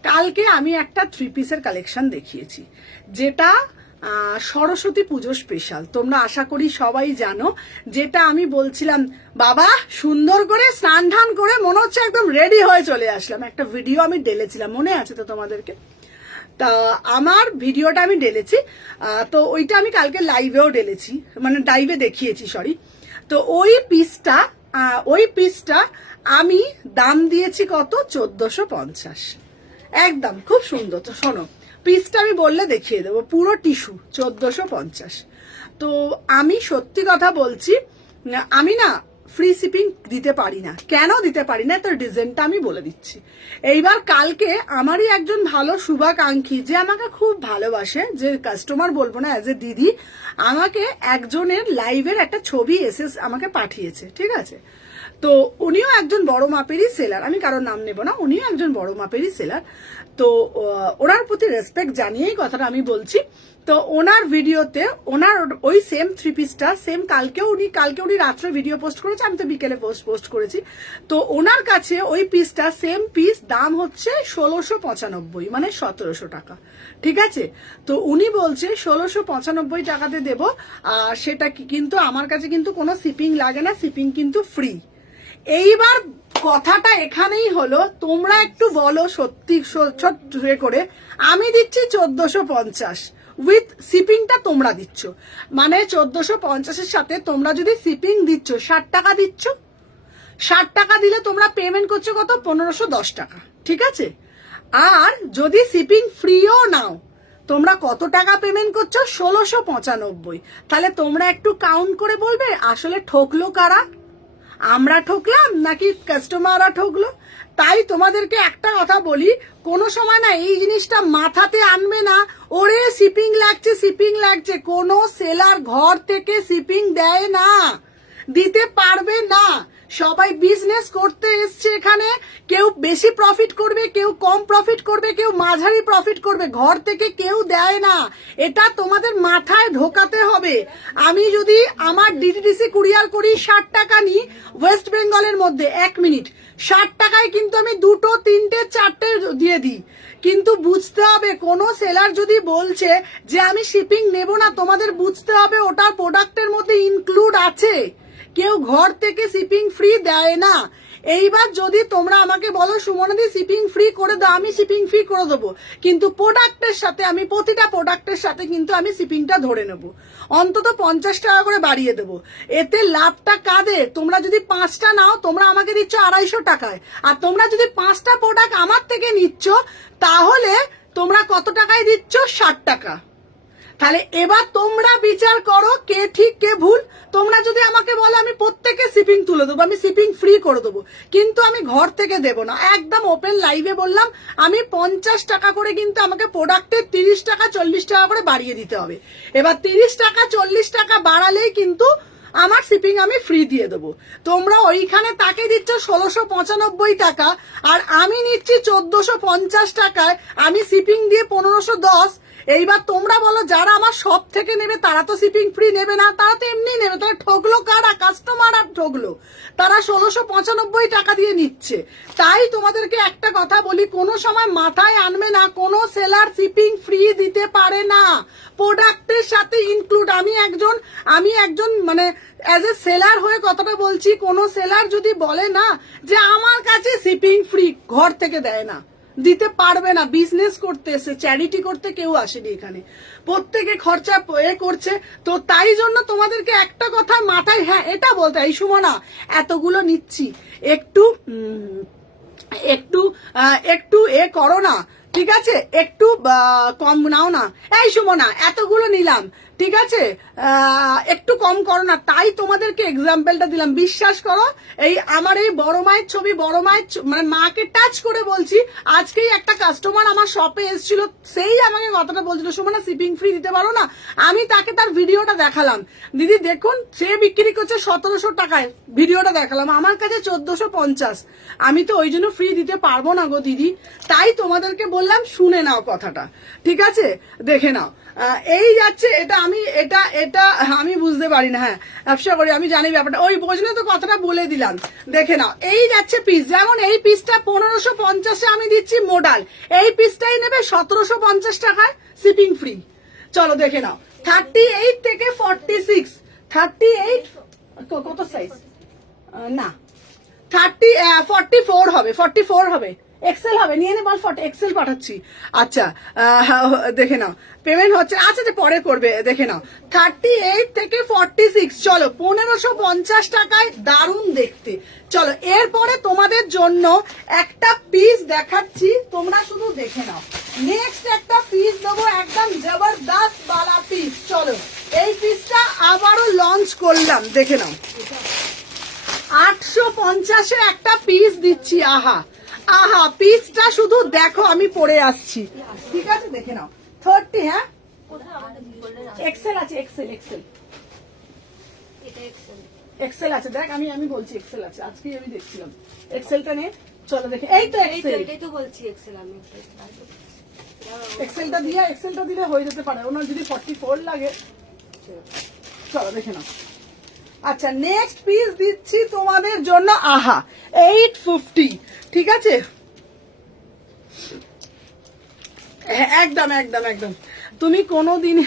কালকে আমি একটা 3 পিসের কালেকশন দেখিয়েছি, যেটা সরস্বতী পুজো স্পেশাল। তোমরা আশা করি সবাই জানো, যেটা আমি বলছিলাম বাবা সুন্দর করে স্নান ধান করে মনে হচ্ছে একদম রেডি হয়ে চলে আসলাম। একটা ভিডিও আমি ঢেলেছিলাম, মনে আছে তো তোমাদেরকে? তা আমার ভিডিওটা আমি ঢেলেছি, তো ওইটা আমি কালকে লাইভেও ঢেলেছি, মানে লাইভে দেখিয়েছি, সরি। তো ওই পিসটা আমি দাম দিয়েছি কত? 1450। একদম খুব সুন্দর। তো শোনো, পিসটা আমি বললে দেখিয়ে দেবো, পুরো টিস্যু, 1450। তো আমি সত্যি কথা বলছি, আমি না ফ্রি শিপিং দিতে পারি না। কেন দিতে পারি না, তার ডিজাইনটা আমি বলে দিচ্ছি। এইবার কালকে আমারই একজন ভালো শুভাকাঙ্ক্ষী, যে আমাকে খুব ভালোবাসে, যে কাস্টমার বলবো না, অ্যাজ এ দিদি, আমাকে একজনের লাইভের একটা ছবি এসে আমাকে পাঠিয়েছে, ঠিক আছে? তো উনিও একজন বড় মাপেরই সেলার, আমি কারোর নাম নেব না, উনিও একজন বড় মাপেরই সেলার। তো ওনার প্রতি রেসপেক্ট জানিয়েই কথাটা আমি বলছি। তো ওনার ভিডিওতে ওনার ওই সেম 3 পিসটা সেম কালকে উনি রাত্রে ভিডিও পোস্ট করেছে, আমি তো বিকেলে পোস্ট করেছি। তো ওনার কাছে ওই পিসটা সেম পিস দাম হচ্ছে 1695, মানে 1700 টাকা, ঠিক আছে? তো উনি বলছে 1695 টাকাতে দেব, আর সেটা কিন্তু আমার কাছে কিন্তু কোনো শিপিং লাগে না, শিপিং কিন্তু ফ্রি। এইবার কথাটা এখানেই হলো, তোমরা একটু বলো সত্যি করে, আমি দিচ্ছি 1450 উইথ শিপিংটা তোমরা দিচ্ছ, মানে 1450-এর সাথে তোমরা যদি শিপিং দিচ্ছ 60 টাকা দিচ্ছ। 60 টাকা দিলে তোমরা পেমেন্ট করছো কত? 1510 টাকা, ঠিক আছে? আর যদি শিপিং ফ্রিও নাও, তোমরা কত টাকা পেমেন্ট করছো? 1695। তাহলে তোমরা একটু কাউন্ট করে বলবে আসলে ঠকলো কারা? আমরা ঠকলাম নাকি কাস্টমাররা ঠকলো? তাই তোমাদেরকে একটা কথা বলি, কোনো সময় না এই জিনিসটা মাথাতে আনবে না, ওরে শিপিং লাগছে। কোনো সেলার ঘর থেকে শিপিং দেয় না, দিতে পারবে না। সবাই বিজনেস করতে এসছে এখানে, কেউ বেশি প্রফিট করবে, কেউ কম প্রফিট করবে, কেউ মাঝারি প্রফিট করবে, ঘর থেকে কেউ দেয় না। এটা তোমাদের মাথায় ঢোকাতে হবে। আমি যদি আমার ডিটিডিসি কুরিয়ার করি 60 টাকা নিই ওয়েস্ট বেঙ্গলের মধ্যে, 1 মিনিট 60 টাকায় কিন্তু আমি 2, 3, 4 দিয়ে দিই। কিন্তু বুঝতে হবে কোনো সেলার যদি বলছে যে আমি শিপিং নেব না, তোমাদের বুঝতে হবে ওটা প্রোডাক্টের মধ্যে ইনক্লুড আছে। কেউ ঘর থেকে শিপিং ফ্রি দেয় না। এইবার যদি তোমরা আমাকে বলো সুমনাদি শিপিং ফ্রি করে দাও, আমি শিপিং ফ্রি করে দেবো, কিন্তু প্রোডাক্টের সাথে আমি প্রতিটা প্রোডাক্টের সাথে কিন্তু আমি শিপিংটা ধরে নেব, অন্তত 50 টাকা করে বাড়িয়ে দেবো। এতে লাভটা কাদের? তোমরা যদি 5টা নাও তোমরা আমাকে দিচ্ছ 250 টাকায়, আর তোমরা যদি 5টা প্রোডাক্ট আমার থেকে নিচ্ছ তাহলে তোমরা কত টাকায় দিচ্ছ? 60 টাকা। তাহলে এবার তোমরা বিচার করো কে ঠিক কে ভুল। তোমরা যদি আমাকে বলো আমি প্রত্যেকে শিপিং তুলে দেবো, আমি শিপিং ফ্রি করে দেবো, কিন্তু আমি ঘর থেকে দেবো না। একদম ওপেন লাইভে বললাম আমি 50 টাকা করে কিন্তু আমাকে প্রোডাক্টের 30 টাকা 40 টাকা করে বাড়িয়ে দিতে হবে। এবার 30 টাকা 40 টাকা বাড়ালেই কিন্তু আমার শিপিং আমি ফ্রি দিয়ে দেবো। তোমরা ওইখানে তাকে দিচ্ছ 1695 টাকা, আর আমি নিচ্ছি 1450 টাকায়, আমি শিপিং দিয়ে 1510। এইবার তোমরা বলো যারা আমার সব থেকে নেবে তারা তো শিপিং ফ্রি নেবে না, তারা তো এমনি নেবে। তারা ঠকলো কারা? কাস্টমার আর ঠকলো। তারা 1695 টাকা দিয়ে নিচ্ছে। তাই তোমাদেরকে একটা কথা বলি, কোনো সময় মাথায় আনবে না কোনো সেলার শিপিং ফ্রি দিতে পারে না, প্রোডাক্টের সাথে ইনক্লুড। আমি একজন মানে অ্যাজ এ সেলার হয়ে কথাটা বলছি, কোনো সেলার যদি বলে না যে আমার কাছে শিপিং ফ্রি, ঘর থেকে দেয় না, দিতে পারবে না। বিজনেস করতে এসে, চ্যারিটি করতে কেউ আসেনি এখানে, প্রত্যেকে খরচা করছে। তো তাই জন্য তোমাদেরকে একটা কথা মাথায় হ্যাঁ এটা বলতে, এই সুমনা এতগুলো নিচ্ছি, একটু একটু করো না, ঠিক আছে, একটু কম নাও না। এই সুমনা এতগুলো নিলাম, ঠিক আছে, একটু কম করো না। তাই তোমাদেরকে এক্সাম্পলটা দিলাম। বিশ্বাস করো, এই আমার এই বড় মায়ের ছবি, বড় মায়ের মানে মাকে টাচ করে বলছি, আজকেই একটা কাস্টমার আমার শপে এসেছিল, সেই আমাকে কথাটা বলছিল সুমনা শিপিং ফ্রি দিতে পারো না। আমি তাকে তার ভিডিওটা দেখালাম, দিদি দেখুন সে বিক্রি করছে 1700 টাকায়, ভিডিওটা দেখালাম, আমার কাছে 1450। আমি তো ওই জন্য ফ্রি দিতে পারবো না গো দিদি। তাই তোমাদেরকে বললাম শুনে নাও কথাটা, ঠিক আছে, দেখে নাও। এই যাচ্ছে এটা আমি বুঝতে পারি না। হ্যাঁ ব্যবসা করি, আমি জানি ব্যাপারটা, ওই বোঝনে তো কথাটা বলে দিলাম। দেখে নাও, এই যাচ্ছে পিস, যেমন এই পিসটা 1550-এ আমি দিচ্ছি মোডাল, এই পিসটাই নেবে 1750 টাকায় শিপিং ফ্রি। চলো দেখে নাও, 38 থেকে 46, 38 কত সাইজ না 44 হবে, 44 হবে, এক্সেল হবে, নিয়ে নে বল, এক্সেল পাঠাচ্ছি। আচ্ছা দেখে নাও, পেমেন্ট হচ্ছে, আচ্ছা যে পরে করবে, দেখে নাও 38 থেকে 46। চলো 1550 টাকায়, দারুণ দেখতে। চলো এরপরে তোমাদের জন্য একটা পিস দেখাচ্ছি, তোমরা শুধু দেখে নাও। নেক্সট একটা পিস দেবো, একদম জবরদস্ত বালা পিস। চলো এই পিসটা আবারও লঞ্চ করলাম, দেখে নাও 850-এ একটা পিস দিচ্ছি। আহা আহা, পিসটা শুধু দেখো, আমি পরে আসছি, ঠিক আছে, দেখে নাও 30। হ্যাঁ এক্সেল আছে, এক্সেল আছে, দেখ আমি বলছি এক্সেল আছে, আজকে আমি দেখছিলাম এক্সেলটা নিয়ে। চলো দেখে, এই তো এক্সেল, এটাই তো বলছি এক্সেল। আমি এক্সেলটা দিলে হয়ে যেতে পারে, ওনার যদি 44 লাগে। চলো দেখে নাও। আচ্ছা নেক্সট পিস দিচ্ছি তোমাদের জন্য, আহা 850, ঠিক আছে, একদম একদম একদম। তুমি কোনোদিন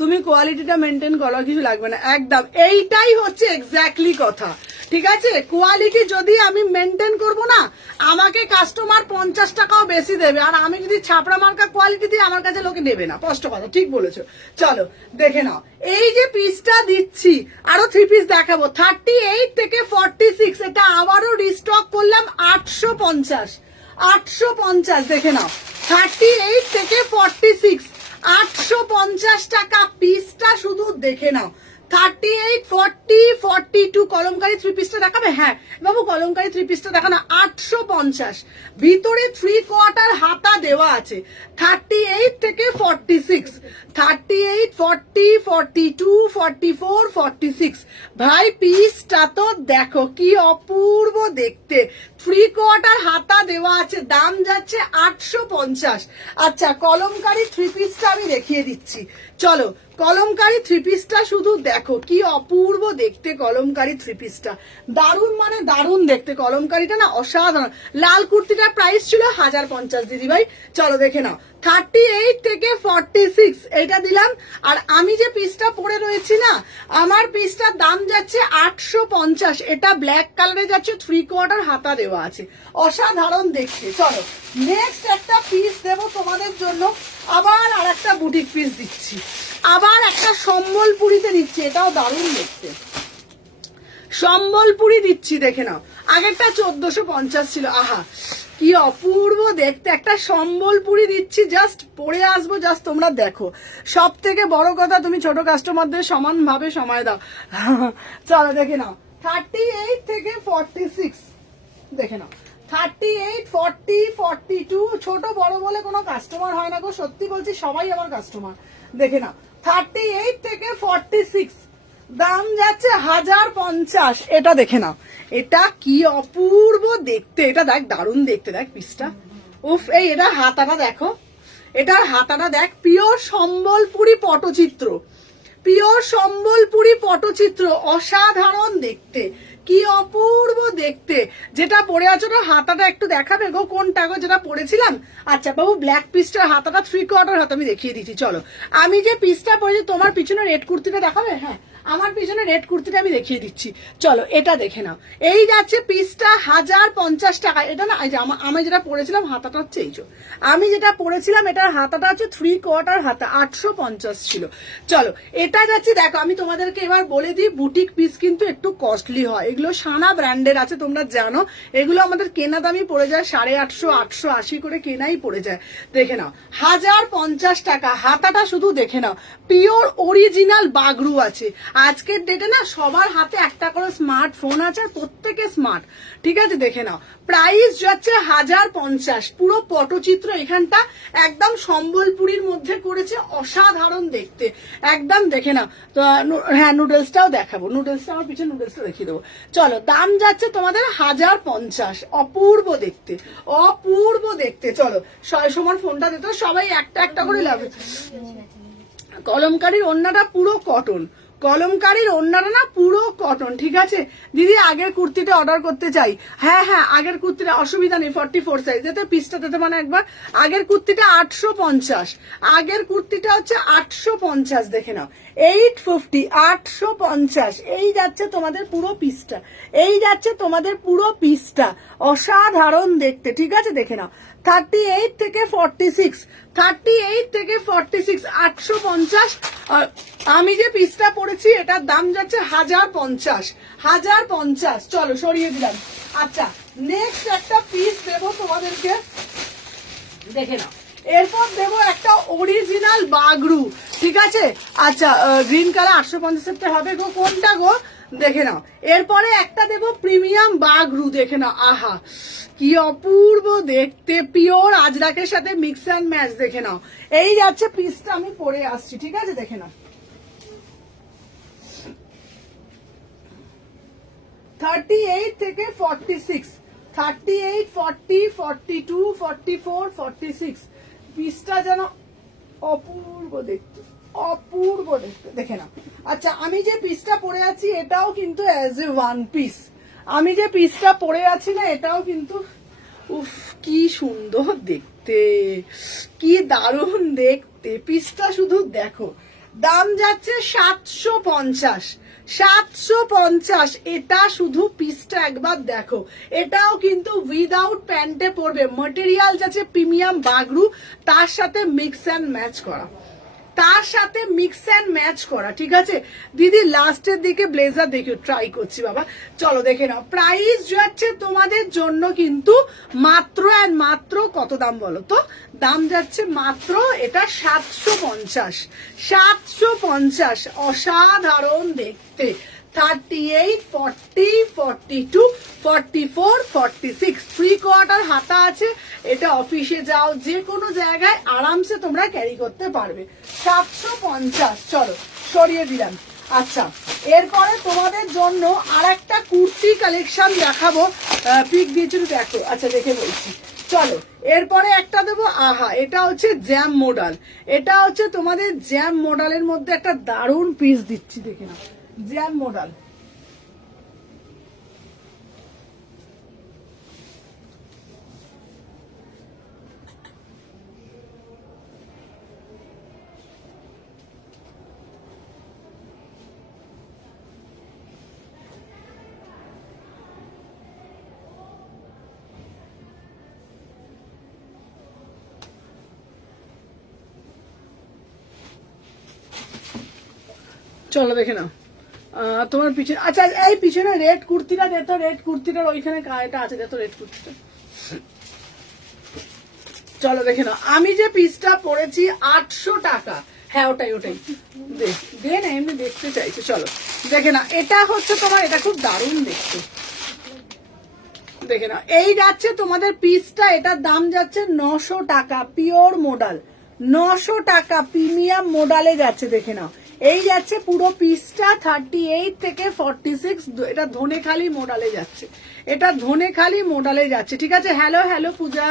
তুমি কোয়ালিটিটা মেনটেন করো, কিছু লাগবে না, একদম এইটাই হচ্ছে এক্স্যাক্টলি কথা, ঠিক আছে। কোয়ালিটি যদি আমি মেনটেন করব না, আমাকে কাস্টমার 50 টাকাও বেশি দেবে, আর আমি যদি ছাপড়া মার্কা কোয়ালিটি দিই আমার কাছে লোকে নেবে না, স্পষ্ট কথা, ঠিক বলেছো। চলো দেখে নাও, এই যে পিসটা দিচ্ছি, আরো 3 পিস দেখাবো, 38 থেকে 46, এটা আবারও রিস্টক করলাম 850, দেখে নাও 38 থেকে 46, 850 টাকা পিসটা, শুধু দেখে নাও। 38, 40, 42 কলমকারি 3 পিসটা দেখাবে? হ্যাঁ বাবু কলমকারি 3 পিসটা দেখানো, 850, ভিতরে 3/4 হাতা দেওয়া আছে। 38 থেকে 46, 38, 40, 42, 44, 46, ভাই পিসটা তো দেখো কি অপূর্ব দেখতে, 3/4 হাতা দেওয়া আছে, দাম যাচ্ছে 850। আচ্ছা কলমকারি 3 পিসটা আমি দেখিয়ে দিচ্ছি, চলো কলমকারি থ্রি পিসটা শুধু দেখো কি অপূর্ব দেখতে, কলমকারি থ্রি পিসটা দারুণ মানে দারুণ দেখতে, কলমকারিটা না অসাধারণ। লাল কুর্তিটার প্রাইস ছিল 1050 দিদি ভাই, চলো দেখে নাও। 38 থেকে 46 এটা দিলাম। আর আমি যে পিসটা পরে রয়েছি না, আমার পিসটার দাম যাচ্ছে 850। এটা ব্ল্যাক কালারে যাচ্ছে, 3/4 হাতা দেওয়া আছে, অসাধারণ দেখতে। চলো নেক্সট একটা পিস দেবো তোমাদের জন্য, আবার আর একটা বুটিক পিস দিচ্ছি, আবার একটা সম্বলপুরিতে দিচ্ছি, এটাও দারুণ দেখতে, সম্বলপুরি দিচ্ছি দেখে নাও। আগেরটা 1450 ছিল, আহা কি অপূর্ব দেখতে, একটা সম্বলপুরি দিচ্ছি, জাস্ট পরে আসবো, জাস্ট তোমরা দেখো। সব থেকে বড় কথা, তুমি ছোট কাস্টমারদের সমানভাবে সময় দাও। চলো দেখে নাও, 38 থেকে 46 দেখে নাও, 38, 40, 42, ছোট বড় বলে কোনো কাস্টমার হয় না গো, সত্যি বলছি সবাই আমার কাস্টমার। দেখে নাও 38 থেকে 46 দাম যাচ্ছে 1050। এটা দেখে নাও, এটা কি অপূর্ব দেখতে, এটা দেখ দারুণ দেখতে, দেখ পিসটা, উফ। এই এটা হাতাটা দেখো, এটার হাতাটা দেখ, পিওর সম্বলপুরি পটচিত্র, পিওর সম্বলপুরি পটচিত্র, অসাধারণ দেখতে, কি অপূর্ব দেখতে। যেটা পরে আছো না, হাতাটা একটু দেখাবে গো, কোনটা গো যেটা পরেছিলাম? আচ্ছা বাবু, ব্ল্যাক পিসটার হাতাটা 3/4 হাতা আমি দেখিয়ে দিচ্ছি। চলো আমি যে পিসটা পরেছি, তোমার পিছনে রেড কুর্তিটা দেখাবে? হ্যাঁ, আমার পিছনে রেড কুর্তিটা আমি দেখিয়ে দিচ্ছি, চলো এটা দেখে নাও। এই যাচ্ছে পিসটা 1050 টাকা। এটা না, আমি যেটা পরেছিলাম হাতাটা হচ্ছে এই যে, আমি যেটা পরেছিলাম এটার হাতাটা হচ্ছে 3/4 হাতা, 850 ছিল। চলো এটা যাচ্ছে, দেখো আমি তোমাদেরকে এবার বলে দিই, বুটিক পিস কিন্তু একটু কস্টলি হয়, এগুলো সানা ব্র্যান্ডের আছে, তোমরা জানো। এগুলো আমাদের কেনা দামই পড়ে যায় 850, 880 করে কেনাই পড়ে যায়। দেখে নাও 1050 টাকা, হাতাটা শুধু দেখে নাও, পিওর অরিজিনাল বাগরু আছে। আজকের ডেটে না সবার হাতে একটা করে স্মার্টফোন আছে, আর প্রত্যেকে স্মার্ট, ঠিক আছে? দেখে নাও প্রাইস যাচ্ছে 1050, পুরো পটচিত্র এখানটা একদম সম্বলপুরীর মধ্যে করেছে, অসাধারণ দেখতে একদম। দেখে নাও তো, হ্যাঁ নুডলসটাও দেখাবো, নুডলসটা আমার পিছনে নুডলসটা দেখিয়ে দেবো। চলো দাম যাচ্ছে তোমাদের 1050, অপূর্ব দেখতে, অপূর্ব দেখতে। চলো সমান ফোনটা দিতে, সবাই একটা একটা করে লাগবে। কলমকারীর ওড়নাটা পুরো কটন, কলমকারীর ওড়নাটা না পুরো কটন, ঠিক আছে দিদি? আগের কুর্তিটা অর্ডার করতে চাই। হ্যাঁ হ্যাঁ, আগের কুর্তিটা অসুবিধা নেই, 44 সাইজ যেতে, পিসটা দিতে মানে একবার। আগের কুর্তিটা 850, আগের কুর্তিটা হচ্ছে 850, দেখে নাও 850, 850। এই যাচ্ছে তোমাদের পুরো পিসটা, এই যাচ্ছে তোমাদের পুরো পিসটা, অসাধারণ দেখতে, ঠিক আছে? দেখে নাও 38 থেকে 46, 38 থেকে 46, 850। আর আমি যে পিসটা পরেছি এটার দাম যাচ্ছে 1050, 1050। চলো সরিয়ে দিলাম। আচ্ছা নেক্সট একটা পিস দেবো তোমাদেরকে, দেখে নাও। এরপর দেবো একটা অরিজিনাল বাগরু, ঠিক আছে? আচ্ছা গ্রিন কালার 850 হবে গো, কোনটা গো? দেখে নাও। এরপরে একটা দেবো প্রিমিয়াম বাগরু, দেখে নাও, আহা কি অপূর্ব দেখতে, পিওর আজরাকের সাথে মিক্স অ্যান্ড ম্যাচ। দেখে নাও এই যাচ্ছে পিসটা, আমি পরে আসছি, ঠিক আছে? দেখে নাও 38 থেকে 46, 38, 40, 42, 44, 46, পিসটা যেন অপূর্ব দেখতে, অপূর্ব দেখতে, দেখে নাও। আচ্ছা আমি যে পিসটা পরে আছি এটাও কিন্তু অ্যাজ এ ওয়ান পিস, আমি যে পিসটা পরে আছি না এটাও কিন্তু, উফ কি সুন্দর দেখতে, কি দারুণ দেখতে, পিসটা শুধু দেখো। দাম যাচ্ছে 750, 750। এটা শুধু পিসটা একবার দেখো, এটাও কিন্তু উইদাউট প্যান্টে পরবে, ম্যাটেরিয়াল যাচ্ছে প্রিমিয়াম বাগরু, তার সাথে মিক্স অ্যান্ড ম্যাচ করা, তার সাথে মিক্স অ্যান্ড ম্যাচ করা, ঠিক আছে দিদি? লাস্টের দিকে ব্লেজার দেখে ট্রাই করছি বাবা, চলো দেখে নাও। প্রাইস যাচ্ছে তোমাদের জন্য কিন্তু মাত্র অ্যান্ড মাত্র, কত দাম বলো তো? দাম যাচ্ছে মাত্র এটা 750, 750, অসাধারণ দেখতে। 38, 40, 42, 44, 46, 3/4 হাতা আছে। এটা অফিসে যাও, যে কোনো জায়গায় আরামসে তোমরা ক্যারি করতে পারবে। 750, চলো সরিয়ে দিলাম। আচ্ছা এরপরে তোমাদের জন্য আর একটা কুর্তি কালেকশন দেখাবো, পিক দিয়েছিল দেখো, আচ্ছা দেখে বলছি। চলো এরপরে একটা দেবো, আহা এটা হচ্ছে জ্যাম মডেল, এটা হচ্ছে তোমাদের জ্যাম মডেলের মধ্যে একটা দারুণ পিস দিচ্ছি, দেখে না জ্যাম মডেল। চলো দেখে নাও তোমার পিছনে, আচ্ছা এই পিছনে রেড কুর্তিটা দে তো, রেড কুর্তিটার ওইখানে এটা আছে, দে তো রেড কুর্তিটা। চলো দেখে নাও, আমি যে পিসটা পরেছি 800 টাকা, হ্যাঁ ওটাই ওটাই দে না, এমনি দেখতে চাইছে। চলো দেখে না, এটা হচ্ছে তোমার, এটা খুব দারুণ দেখতে, দেখে নাও এই যাচ্ছে তোমাদের পিসটা, এটার দাম যাচ্ছে 900 টাকা, পিওর মডেল 900 টাকা, প্রিমিয়াম মডেলে যাচ্ছে, দেখে নাও এই যাচ্ছে পুরো পিসটা 38 থেকে 46, এটা ধনেখালি মডেলে যাচ্ছে, এটা ধনেখালি মডেলে যাচ্ছে, ঠিক আছে। হ্যালো হ্যালো পূজা,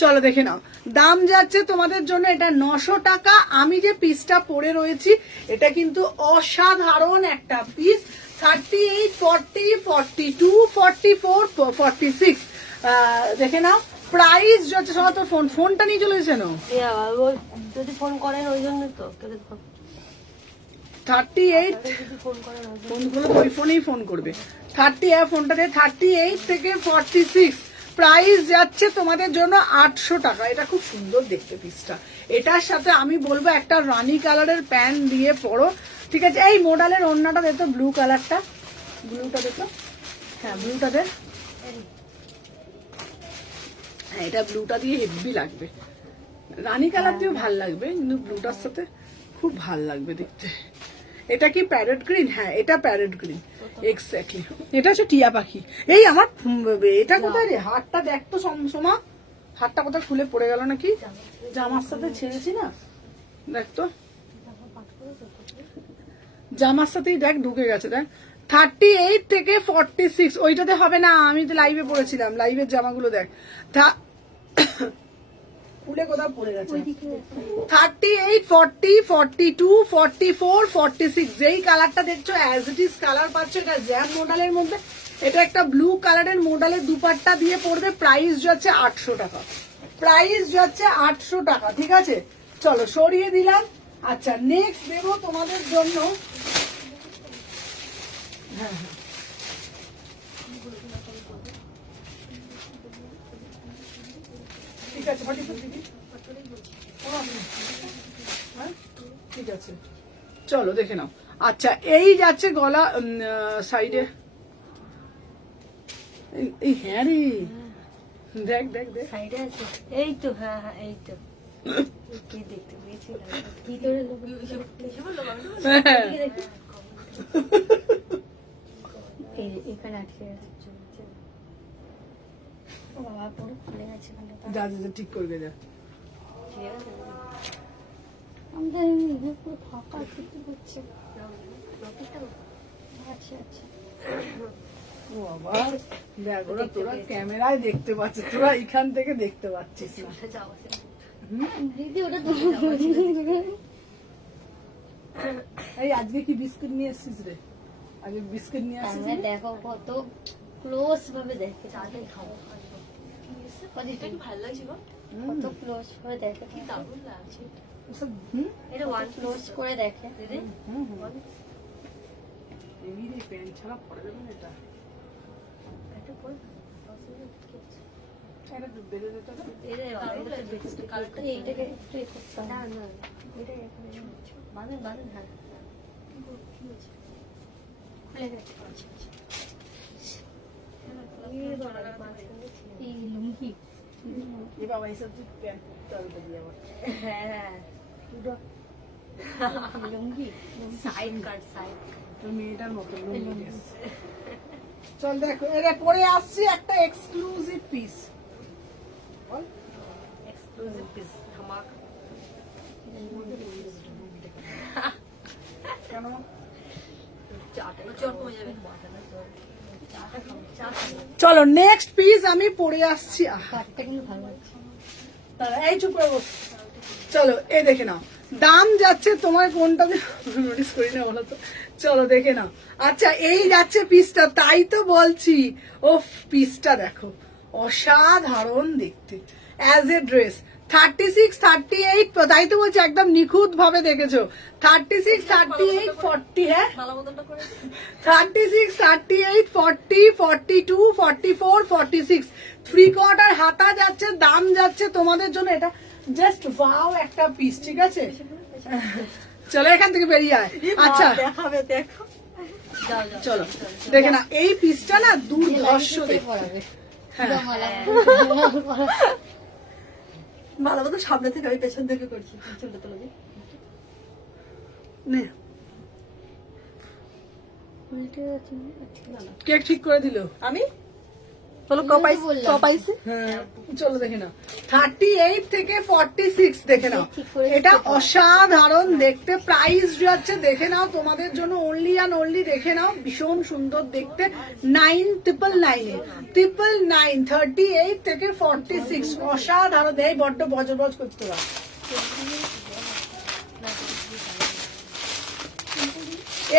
চলো দেখে নাও দাম যাচ্ছে তোমাদের জন্য এটা 900 টাকা। আমি যে পিসটা পরে রয়েছি এটা কিন্তু অসাধারণ একটা পিস, 38, 40, 42, 44, 46, দেখে নাও প্রাইস যাচ্ছে। সব তো ফোনটা নিয়ে চলে এসেছে না, যদি ফোন করেন ওই জন্য তো 38 ফোন করলে ওই ফোনেই ফোন করবে, 30 ফোনটাতে 38 থেকে 46, প্রাইস যাচ্ছে তোমাদের জন্য 800 টাকা। এটা খুব সুন্দর দেখতে পিসটা, এটার সাথে আমি বলবো একটা রানী কালারের প্যান্ট দিয়ে পরো, ঠিক আছে। এই মডেলের ওড়নাটা দে তো, ব্লু কালারটা, ব্লুটা দে তো, হ্যাঁ ব্লুটা দে, হ্যাঁ এটা ব্লুটা দিয়ে হেভি লাগবে, রানী কালার দিয়েও ভাল লাগবে, কিন্তু ব্লুটার সাথে খুব ভাল লাগবে দেখতে। এটা কি প্যারেট গ্রিন? হ্যাঁ এটা প্যারেট গ্রিন, এক্স্যাক্টলি। এটা হচ্ছে টিয়া পাখি। এই আমার এটা কোথায় রে, হাতটা দেখ তো সমসমা, হাতটা কোথায় খুলে পড়ে গেল নাকি, জামার সাথে ছেড়েছি না, দেখ তো জামার সাথেই দেখ ঢুকে গেছে, দেখ 38 থেকে 46, ওইটাতে হবে না, আমি তো লাইভে পড়েছিলাম, লাইভের জামাগুলো দেখ, খুলে কোথাও পড়ে গেছে, 38, 40, 42, 44, 46, যেই কালারটা দেখছো অ্যাজ ইট ইজ কালার পাচ্ছ, এটা জ্যাম মডেলের মধ্যে, এটা একটা ব্লু কালারের মডেলের দুপাট্টা দিয়ে পড়বে, প্রাইস যাচ্ছে 800 টাকা, প্রাইস যাচ্ছে 800 টাকা, ঠিক আছে। চলো সরিয়ে দিলাম। আচ্ছা নেক্সট দেবো তোমাদের জন্য, হ্যাঁ হ্যাঁ ঠিক আছে, 44 দিদি, হ্যাঁ ঠিক আছে। চলো দেখে নাও, আচ্ছা এই যাচ্ছে গলা সাইডে, এই হ্যাঁ রে দেখ দেখ দেখ সাইডে আছে, এই তো হ্যাঁ হ্যাঁ এই তো কি দেখতে পেয়েছি ভিতরে এখানে আটকে আছে, ও বাবা পুরো খুলে গেছে, যা যা ঠিক করবে যা, আমাদের পুরো ফাঁকা কিছু হচ্ছে, আচ্ছা আচ্ছা ও বাবা দেখ ওরা তোরা ক্যামেরায় দেখতে পাচ্ছিস, তোরা এখান থেকে দেখতে পাচ্ছিস না। দিদি ওটা এই আজকে কি বিস্কুট নিয়ে এসেছিস রে, আজকে বিস্কুট নিয়ে আসিস? দেখো কত ক্লোজ ভাবে দেখে, তাদের খাবো ভালো লাগছে, কত ক্লোজ করে দেখে, কি দারুণ লাগছে, এটা ওয়ান ক্লোজ করে দেখে দিদি, এই রে প্যান্ট ছাড়া পরে যাবে না এটা, এটা পরে এটা বেঁধে দিতে হবে, এইটাকে একটু করতে হবে, না না এটা এখানে বাঁধেন বাঁধেন, হ্যাঁ খুলে গেছে, এই লুঙ্গি, এই বাবা এইসব তুই প্যান্ট চলবে দিয়ে আবার, হ্যাঁ পুরো লুঙ্গি সাইড কাট সাইড, তোর মেয়েটার মতো লুঙ্গি এসছে। চল দেখো এটা পরে আসছি একটা এক্সক্লুসিভ পিস, বল এক্সক্লুসিভ পিস ধামাক, কেন চাটা চট হয়ে যাবে, চলো নেক্সট পিস আমি পরে আসছি। কাঠটা কিন্তু ভালো লাগছে। এই চুপ করে বস। চলো এই দেখে নাও, দাম যাচ্ছে তোমার কোনটা নোটিস করি না বলো তো। চলো দেখে নাও। আচ্ছা এই যাচ্ছে পিসটা, তাই তো বলছি। ও পিসটা দেখো, অসাধারণ দেখতে। অ্যাজ এ ড্রেস 36, 38, তাই তো বলছি একদম নিখুঁত ভাবে দেখেছো। 36, 38, 40, হ্যাঁ 36, 38, 40, 42, 44, 46, 3/4 হাতা যাচ্ছে, দাম যাচ্ছে তোমাদের জন্য। এটা জাস্ট ওয়াও একটা পিস, ঠিক আছে। চলো এখান থেকে বেরিয়ে আয়। আচ্ছা দেখাবে, দেখো চলো দেখে না, এই পিসটা না দুর্ধর্ষ দেখতে। হ্যাঁ ভালো মতো সামনে থেকে, আমি পেছন থেকে করছি, চলতে তোলো নে, উল্টে আছে। কে ঠিক করে দিল? আমি বলো কপাইছি। হ্যাঁ চলো দেখে নাও, 38 থেকে 46 দেখে নাও। এটা অসাধারণ দেখতে, প্রাইস যাচ্ছে দেখে নাও তোমাদের জন্য অনলি অ্যান্ড অনলি। দেখে নাও ভীষণ সুন্দর দেখতে, 9,999 999, 38 থেকে 46 অসাধারণ। এই বড্ড বজবজ করতে পারো।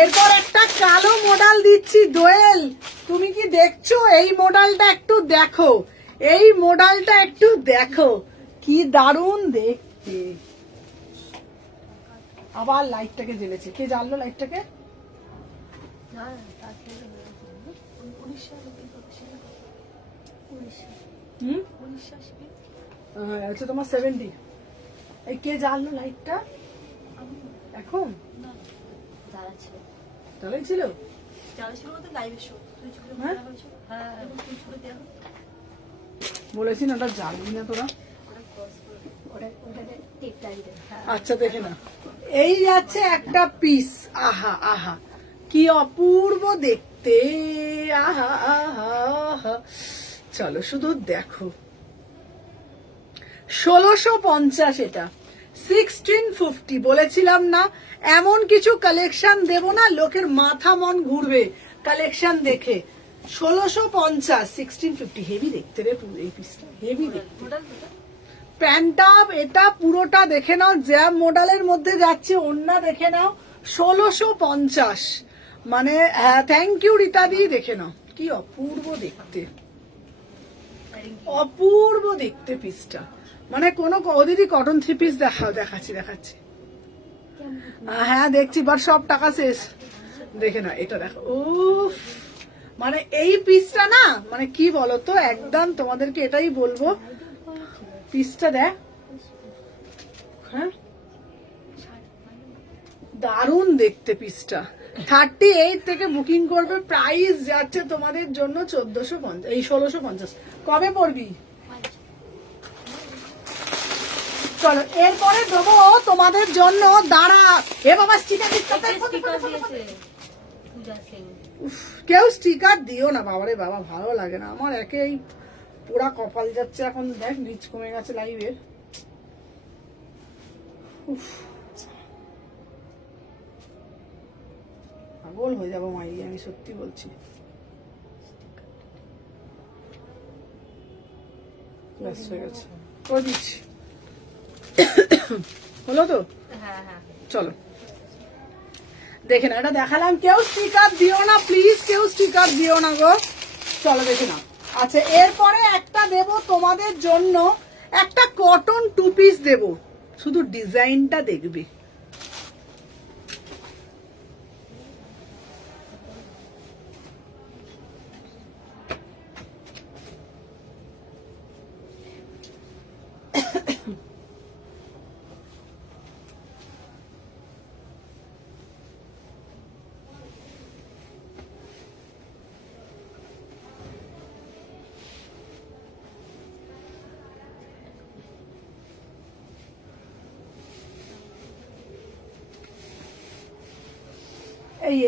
এরপর একটা কালো মডেল দিচ্ছি দোয়েল, তুমি কি দেখছো? এই মডেলটা একটু দেখো, এই মডেলটা একটু দেখো, কি দারুণ দেখতে। আবার লাইটটাকে জ্বেলেছে, কে জ্বাললো লাইটটাকে? হুম আচ্ছা তোমার 70। এই কে জ্বাললো লাইটটা এখন? তাহলে ছিল বলেছি না ওটা জ্বালবি না তোরা। আচ্ছা দেখে না, এই যাচ্ছে একটা পিস। আহা আহা কি অপূর্ব দেখতে, আহা আহা আহা। চলো শুধু দেখো, 1650 এটা 1650। বলেছিলাম না এমন কিছু কালেকশন দেব না লোকের মাথা মন ঘুরবে কালেকশন দেখে। 1650, 1650। হেভি দেখতে রে পুরো এই পিসটা, হেভি দেখতে। প্যান্টটা এটা পুরোটা দেখে নাও, জ্যাম মডেলের মধ্যে যাচ্ছে, ওন্না দেখে নাও। 1650 মানে হ্যাঁ, থ্যাংক ইউ রীতা দি। দেখে নাও কি অপূর্ব দেখতে, অপূর্ব দেখতে পিসটা। মানে কোনো দিদি কটন 3 পিস দেখাচ্ছি। হ্যাঁ দেখছি, বাট সব টাকা শেষ। দেখে না এটা দেখো, উফ মানে এই পিসটা না, মানে কি বলতো, একদম তোমাদেরকে এটাই বলবো, পিসটা দেখ। হ্যাঁ দারুণ দেখতে পিসটা। 38 থেকে বুকিং করবে, প্রাইস যাচ্ছে তোমাদের জন্য 1450, এই 1650। কবে পড়বি? চলো এরপরে দেবো তোমাদের জন্য, দাঁড়া এ বাবা স্টিকার। কেউ স্টিকার দিও না বাবারে বাবা, ভালো লাগে না আমার। একে এই পুরা কপাল যাচ্ছে এখন, দেখ রিচ কমে গেছে লাইভের। পাগল হয়ে যাবো মাই, আমি সত্যি বলছি। ব্যাস হয়ে গেছে, করে দিচ্ছি। হলো তো? চলো দেখে না, এটা দেখালাম। কেউ স্টিকার দিও না প্লিজ, কেউ স্টিকার দিও না গো। চলো দেখে না। আচ্ছা এরপরে একটা দেব তোমাদের জন্য, একটা কটন 2 পিস দেব, শুধু ডিজাইনটা দেখবে।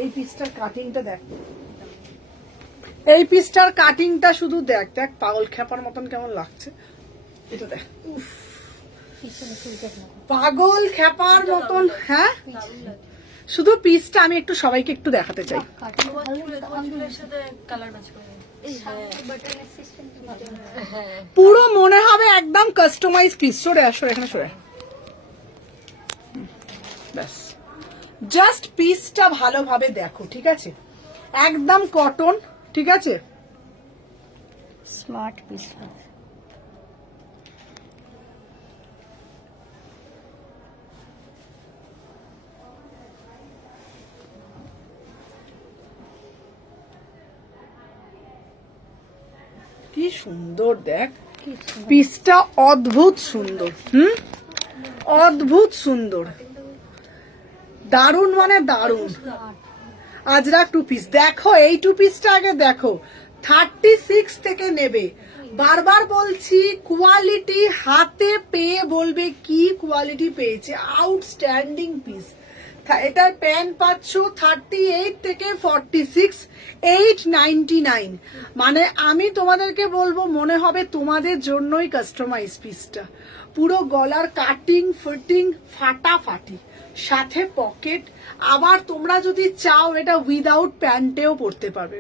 এই পিসটার কাটিংটা দেখ, এই পিসটার কাটিংটা শুধু দেখ, দেখ পাগল খেপার মতন কেমন লাগছে এটা দেখ। পাগল খেপার মতন, হ্যাঁ শুধু পিসটা আমি একটু সবাইকে একটু দেখাতে চাই। কাটিং ভালো চুলের সাথে কালার ম্যাচ করে। বাটনের সিস্টেম ভালো। পুরো মনে হবে একদম কাস্টমাইজ পিস। সরে আসো এখানে, সরে ব্যাস, জাস্ট পিসটা ভালোভাবে দেখো, ঠিক আছে? একদম কটন, ঠিক আছে? Smart piece. কি সুন্দর দেখ, পিসটা অদ্ভুত সুন্দর। অদ্ভুত সুন্দর, দারুণ মানে দারুণ। আজরাক টু পিস দেখো, এই টু পিসটা আগে দেখো। 36 থেকে নেবে, বারবার বলছি কোয়ালিটি হাতে পেয়ে বলবে কি কোয়ালিটি পেয়েছে। Outstanding piece. এটার প্যান্ট পাচ্ছ 38 থেকে 46, 899। মানে আমি তোমাদেরকে বলবো মনে হবে তোমাদের জন্যই কাস্টমাইজ পিসটা। পুরো গলার কাটিং ফিটিং ফাটাফাটি, সাথে পকেট। আবার তোমরা যদি চাও এটা উইদাউট প্যান্টেও পরতে পারবে,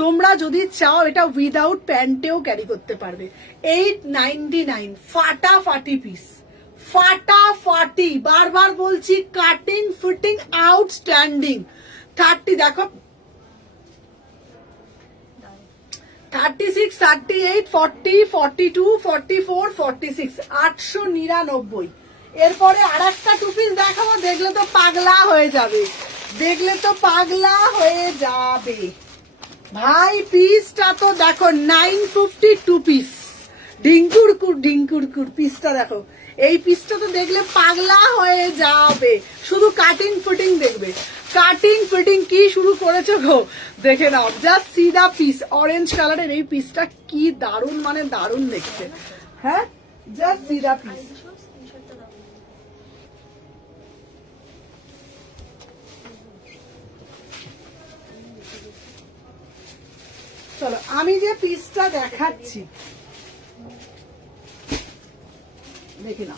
তোমরা যদি চাও এটা উইদাউট প্যান্টেও ক্যারি করতে পারবে। 899, ফাটাফাটি পিস, ফাটাফাটি। বারবার বলছি কাটিং ফিটিং আউটস্ট্যান্ডিং। 30 দেখো, 36, 38, 40, 42, 44, 46, 899। এরপরে আর একটা টু পিস দেখাবো, দেখলে তো পাগলা হয়ে যাবে, দেখলে তো পাগলা হয়ে যাবে ভাই। পিসটা তো দেখো 950 টু পিস, ঢিঙ্কুরকুর পিসটা দেখো। এই পিসটা তো দেখলে পাগলা হয়ে যাবে। শুধু কাটিং ফিটিং দেখবে, কাটিং ফিটিং কি শুরু করেছো গো, দেখে নাও। Just see the piece, orange কালারের এই পিসটা কি দারুণ মানে দারুণ দেখতে। হ্যাঁ, জাস্ট সি দা পিস। চলো আমি যে পিসটা দেখাচ্ছি দেখি না,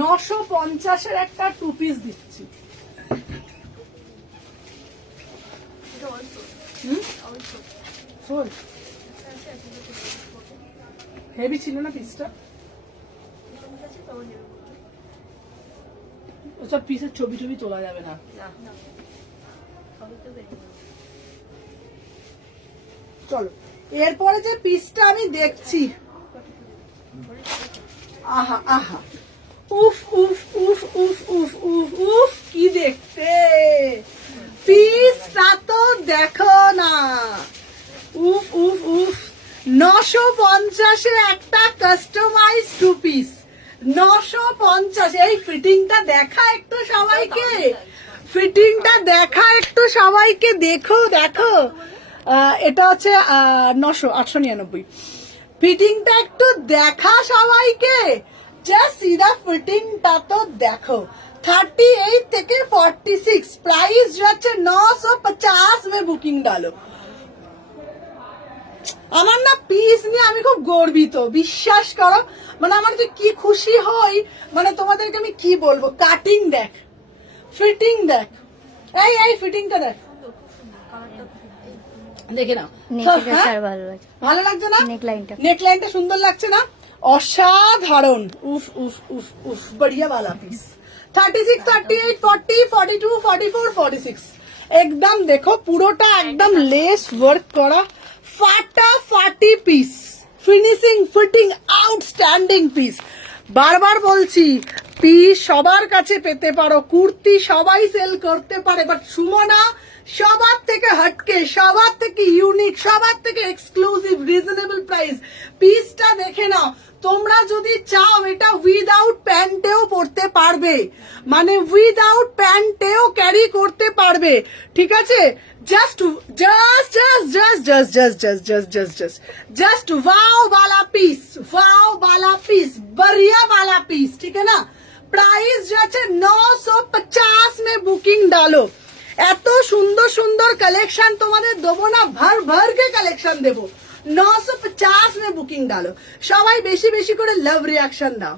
950-এর একটা টু পিস দিচ্ছি। হেভি ছিল না পিসটা? ওসব পিসের ছবি ছবি তোলা যাবে না। চলো এরপরে যে পিসটা আমি দেখছি, আহা আহা, উফ উফ উফ উফ উফ উফ উফ, কি দেখতে পিসটা তো দেখো না। উফ উফ উফ, 950-এ একটা কাস্টমাইজ টু পিস, 950। এই ফিটিংটা দেখা একটু সবাইকে, ফিটিংটা দেখা একটু সবাইকে, দেখো দেখো। এটা হচ্ছে 899। ফিটিংটা একটু দেখা সবাইকে, জাস্ট সিধা ফিটিংটা তো দেখো। 38 থেকে 46, प्राइस যাচ্ছে 950 में বুকিং ডালো। আমার না পিস নিয়ে আমি খুব গর্বিত, বিশ্বাস করো। মানে আমার যে কি খুশি হই, মানে তোমাদেরকে আমি কি বলবো। কাটিং দেখ, ফিটিং দেখ, এই এই ফিটিংটা দেখ, দেখে নাও। ভালো লাগছে না? নেকলাইনটা সুন্দর লাগছে না? অসাধারণ। উফ উফ উফ উফ, বড়িয়া वाला পিস। 36, 38, 40, 42, 44, 46 একদম দেখো, পুরোটা একদম লেস ওয়ার্ক করা ফাটাফাটি piece, finishing fitting outstanding piece. বারবার বলছি পিস সবার কাছে পেতে পারো, কুর্তি সবাই সেল করতে পারে, বাট সুমনা সবার থেকে হটকে, সবার থেকে ইউনিক, সবার থেকে এক্সক্লুসিভ, রিজনেবল প্রাইস। পিসটা দেখে নাও। তোমরা যদি চাও এটা উইদাউট প্যান্টেও পরতে পারবে, মানে উইদাউট প্যান্টেও ক্যারি করতে পারবে, ঠিক আছে? Just just just just just just just just just just just wow वाला पीस, वाओ वाला पीस, बढ़िया वाला पीस, ठीक है ना? प्राइस যাচ্ছে 950 में বুকিং ডালো। এত সুন্দর সুন্দর কালেকশন তোমাদের দেবো না, ভর ভর কে কালেকশন দেবো। 950 में বুকিং ডালো। সবাই বেশি বেশি করে লাভ রিয়াকশন দাও।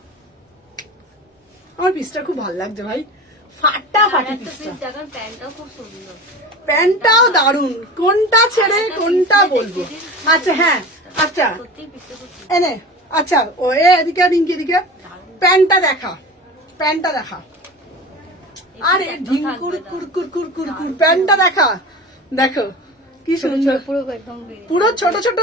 আমার পিসটা খুব ভালো লাগছে ভাই, ফাটাফাটি একটা পিসটা। piece দেখেন, প্যান্টটাও খুব সুন্দর। প্যান্টটাও দারুন, কোনটা ছেড়ে কোনটা বলবো। আচ্ছা হ্যাঁ, আচ্ছা সত্যি piece টা খুব সুন্দর। এনে, আচ্ছা ও এদিকে রিঙ্কি এদিকে, প্যান্টটা দেখা, প্যান্টটা দেখা। আরে ঢিঙ্কুর কুরকুর কুরকুর কুর, প্যান্টটা দেখা, দেখো কি সুন্দর, পুরো একদম বেরিয়ে। পুরো ছোট ছোট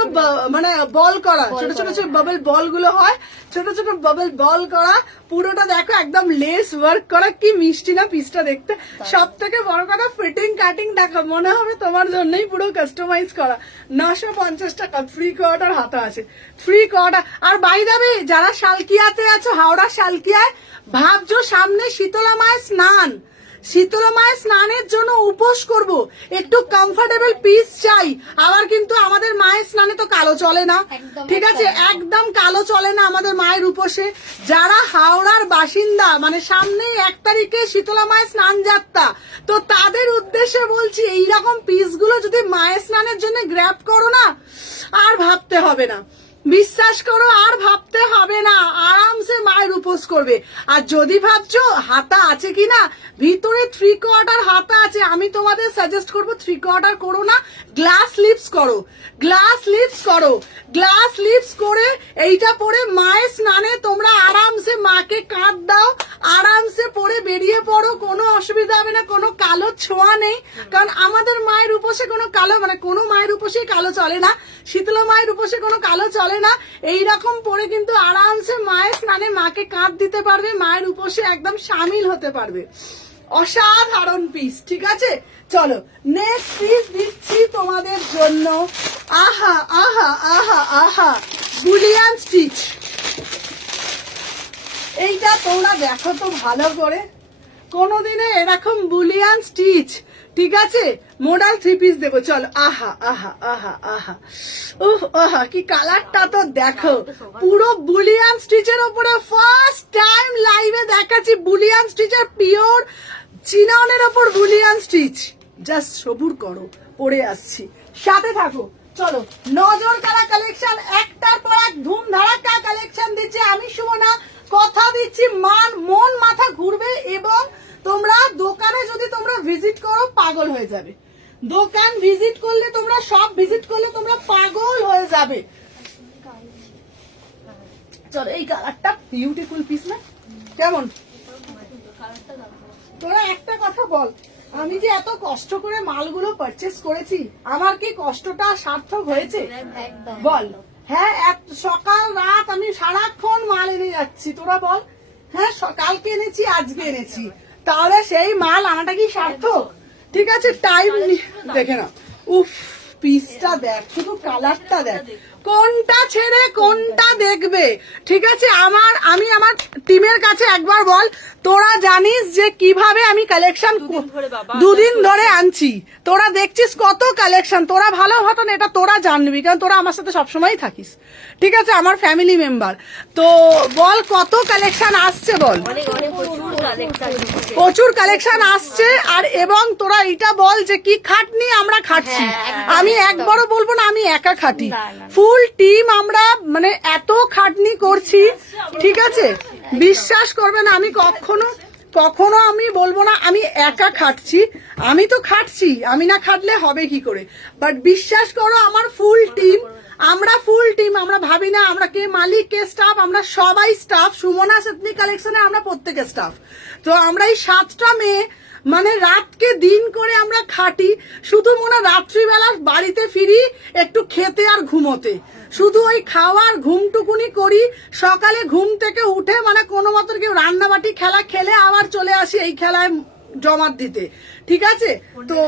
মানে বল করা, ছোট ছোট ছোট বাবল বল গুলো হয়, ছোট ছোট বাবল বল করা, পুরোটা দেখো একদম লেস ওয়ার্ক করা, কি মিষ্টি না পিসটা দেখতে। সব থেকে বড় কথা ফিটিং কাটিং দেখো, মনে হবে তোমার জন্যই পুরো কাস্টমাইজ করা। 950 টাকা ফ্রি কোয়ার্টার হাতা আছে, ফ্রি কোয়ার্টার। আর বাই দা ওয়ে, যারা শালকিয়াতে আছো, হাওড়া শালকিয়ায়, ভাবছো সামনে শীতলা মায়ের স্নান, শীতলা মায়ের স্নানের জন্য উপোস করব, একটু কমফোর্টেবল পিস চাই। আবার কিন্তু আমাদের মায়ের স্নানে তো কালো চলে না, একদম, ঠিক আছে, একদম কালো চলে না আমাদের মায়ের উপোসে। যারা হাওড়ার বাসিন্দা, মানে সামনেই 1 তারিখে শীতলা মায়ের স্নান যাত্রা, তো তাদের উদ্দেশ্যে বলছি, এইরকম পিসগুলো যদি মায়ের স্নানের জন্য গ্র্যাব করো না, আর ভাবতে হবে না, বিশ্বাস করো আর ভাবতে হবে না, আরামসে মায়ের উপোস করবে। আর যদি ভাবছো হাতা আছে কিনা, ভিতরে 3 কোয়ার্টার হাতা আছে, আমি তোমাদের সাজেস্ট করবো 3 কোয়ার্টার করো না, গ্লাস লিপস করো, গ্লাস লিপস করো, গ্লাস লিপস করে এইটা পরে মায়ের স্নানে তোমরা আরামসে মাকে কাঁধ দাও, আরামসে পরে বেরিয়ে পড়ো, কোনো অসুবিধা হবে না, কোনো কালো ছোঁয়া নেই। কারণ আমাদের মায়ের উপোসে কোনো কালো, মানে কোনো মায়ের উপোসে কালো চলে না, শীতলা মায়ের উপোসে কোনো কালো চলে না। এইরকম পরে কিন্তু আরামসে মায়ের স্নানে মাকে কাঁধ দিতে পারবে, মায়ের উপোসে একদম সামিল হতে পারবে। অসাধারণ পিস, ঠিক আছে। চলো নেক্সট পিস দিচ্ছি তোমাদের জন্য। আহা আহা আহা আহা, বুলিয়ান স্টিচ। এইটা তোমরা দেখো তো ভালো করে, কোনোদিনে এরকম বুলিয়ান স্টিচ, ঠিক আছে, মডাল 3 পিস দেবো। চলো, আহা আহা আহা আহা, উফ আহা, কি কালারটা তো দেখো, পুরো বুলিয়ান স্টিচের উপরে ফার্স্ট টাইম লাইভে দেখাচ্ছি, বুলিয়ান স্টিচের পিওর চিননের ওপর বুলিয়ান স্টিচ। জাস্ট সবুর করো, পরে আসছি, সাথে থাকো। চলো, নজর কাড়া কালেকশন, একটার পর এক ধুম ধারাক্কা কালেকশন দিচ্ছে আমি সুমনা, কথা দিচ্ছি মন মাথা ঘুরবে। এবং তোমরা দোকানে যদি তোমরা ভিজিট করো পাগল হয়ে যাবে, দোকান ভিজিট করলে তোমরা, সব ভিজিট করলে তোমরা পাগল হয়ে যাবে। চলো, এই কালারটা বিউটিফুল পিস না, কেমন? তোরা একটা কথা বল, আমি যে এত কষ্ট করে মালগুলো পারচেস করেছি, আমার কি কষ্টটা সার্থক হয়েছে? একদম বল। হ্যাঁ, সকাল রাত আমি সারাক্ষণ মাল এনে যাচ্ছি, তোরা বল। হ্যাঁ, কালকে এনেছি, আজকে এনেছি, তাহলে সেই মাল আনাটা কি সার্থক? ঠিক আছে, টাইম দেখে না। উফ, পিসটা দেখ, শুধু কালারটা দেখ, কোনটা ছেড়ে কোনটা দেখবে, ঠিক আছে। আমি আমার টিমের কাছে একবার বল, তোরা জানিস যে কিভাবে আমি কালেকশন 2 দিন ধরে আনছি, তোরা দেখছিস কত কালেকশন, তোরা ভালো মতন এটা তোরা জানবি, কারণ তোরা আমার সাথে সবসময় থাকিস, ঠিক আছে, আমার ফ্যামিলি মেম্বার। তো বল কত কালেকশন আসছে, বল। অনেক অনেক প্রচুর কালেকশন। প্রচুর কালেকশন আসছে। আর এবং তোরা এটা বল যে কি খাটনি আমরা খাটছি, আমি একবারও বলবো না আমি একা খাটি, ফুল টিম আমরা, মানে এত খাটনি করছি, ঠিক আছে। বিশ্বাস করবে না, আমি কখনো আমি বলবো না আমি একা খাটছি, আমি তো খাটছি, আমি না খাটলে হবে কি করে। বাট বিশ্বাস করো, আমার ফুল টিম, আমরা ফুল টিম, আমরা ভাবি না আমরা কে মালিক কে স্টাফ, আমরা সবাই স্টাফ। সুমনা সেতনি কালেকশনে আমরা প্রত্যেকে স্টাফ। তো আমরা এই 7টা মেয়ে, মানে রাতকে দিন করে আমরা খাটি, শুধু মনে রাত্রিবেলা বাড়িতে ফিরি একটু খেতে আর ঘুমোতে, শুধু ওই খাওয়ার ঘুমটুকুনি করি। সকালে ঘুম থেকে উঠে মানে কোনো মতো কেউ রান্নাবাটি খেলা খেলে আবার চলে আসি এই খেলায় জমা দিতে, ঠিক আছে। তো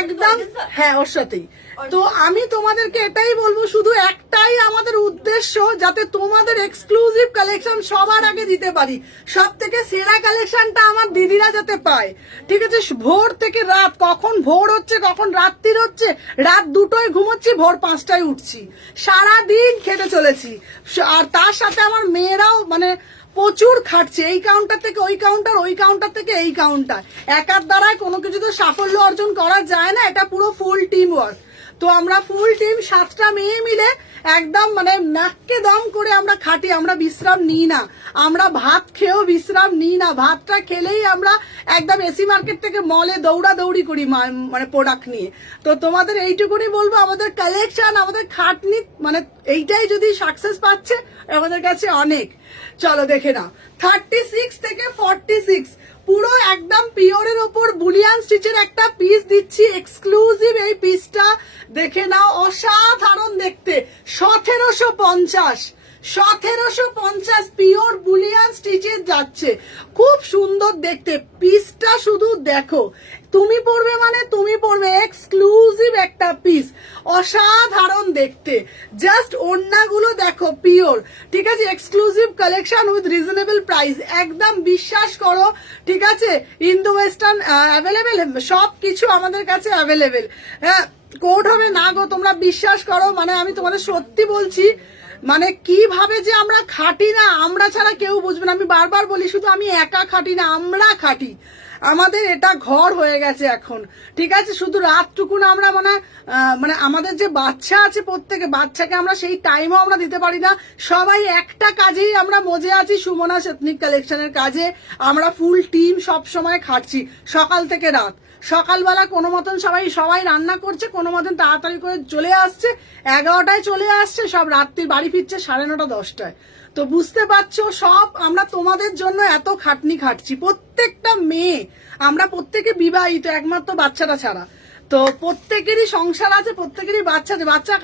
একদম, হ্যাঁ, ওর সাথেই। তো আমি তোমাদেরকে এটাই বলবো, শুধু একটাই আমাদের উদ্দেশ্য, যাতে তোমাদের এক্সক্লুসিভ কালেকশন সবার আগে দিতে পারি, সব থেকে সেরা কালেকশনটা আমার দিদিরা যাতে পায়, ঠিক আছে। ভোর থেকে রাত, কখন ভোর হচ্ছে কখন রাত্রির হচ্ছে, রাত 2টোয় ঘুমোচ্ছি, ভোর 5টায় উঠছি, সারাদিন খেটে চলেছি। আর তার সাথে আমার মেয়েরাও মানে প্রচুর খাটছে, এই কাউন্টার থেকে ওই কাউন্টার, ওই কাউন্টার থেকে এই কাউন্টার। একার দ্বারায় কোনো কিছু তো সাফল্য অর্জন করা যায় না, এটা পুরো ফুল টিম ওয়ার্ক। তো আমরা ফুল টিম 7টা মেয়ে মিলে একদম মানে নাককে দম করে আমরা খাটি, আমরা বিশ্রাম নিই না, আমরা ভাত খেয়েও বিশ্রাম নিই না, ভাতটা খেলেই আমরা একদম এসি মার্কেট থেকে মলে দৌড়াদৌড়ি করি মানে প্রোডাক্ট নিয়ে। তো তোমাদের এইটুকুনি বলবো, আমাদের কালেকশন, আমাদের খাটনি মানে এইটাই যদি সাকসেস পাচ্ছে আমাদের কাছে অনেক। চলো দেখে নাও, 36 থেকে 46 পুরো একদম পিওরের ওপর বুলিয়ান স্টিচের একটা পিস দিচ্ছি, এক্সক্লুসিভ এই পিসটা দেখে নাও, অসাধারণ দেখতে। 1750 পিওর বুলিয়ান স্টিচের যাচ্ছে, খুব সুন্দর দেখতে পিসটা, শুধু দেখো, তুমি পরবে মানে তুমি পরবে, এক্সক্লুসিভ একটা পিস, অসাধারণ দেখতে। জাস্ট ওড়নাগুলো দেখো পিওর, ঠিক আছে, exclusive collection with reasonable price, একদম বিশ্বাস করো, ঠিক আছে, ইন্দো ওয়েস্টার্ন অ্যাভেলেবেল, সব কিছু আমাদের কাছে অ্যাভেলেবেল। হ্যাঁ, কোড হবে না গো, তোমরা বিশ্বাস করো, মানে আমি তোমাদের সত্যি বলছি, মানে কিভাবে যে আমরা খাটি না, আমরা ছাড়া কেউ বুঝবে না। আমি বারবার বলি, শুধু আমি একা খাটি না, আমরা খাটি, আমাদের এটা ঘর হয়ে গেছে এখন, ঠিক আছে। শুধু রাতটুকু না, আমরা মানে আমাদের যে বাচ্চা আছে, প্রত্যেকে বাচ্চাকে আমরা সেই টাইমও আমরা দিতে পারি না, সবাই একটা কাজেই আমরা মজে আছি, সুমনা এথনিক কালেকশনের কাজে আমরা ফুল টিম সব সময় খাচ্ছি, সকাল থেকে রাত। সকালবেলা কোনো মতন সবাই রান্না করছে, কোনো মতন তাড়াতাড়ি করে চলে আসছে, 11টায় চলে আসছে, সব রাত্রি বাড়ি ফিরছে 9:30 10টায়। তো বুঝতে পারছো, সব আমরা তোমাদের জন্য এত খাটনি খাটছি, প্রত্যেকটা মেয়ে, আমরা প্রত্যেকে বিবাহিত একমাত্র বাচ্চাটা ছাড়া, তো প্রত্যেকেরই সংসার আছে, প্রত্যেকেরই বাচ্চা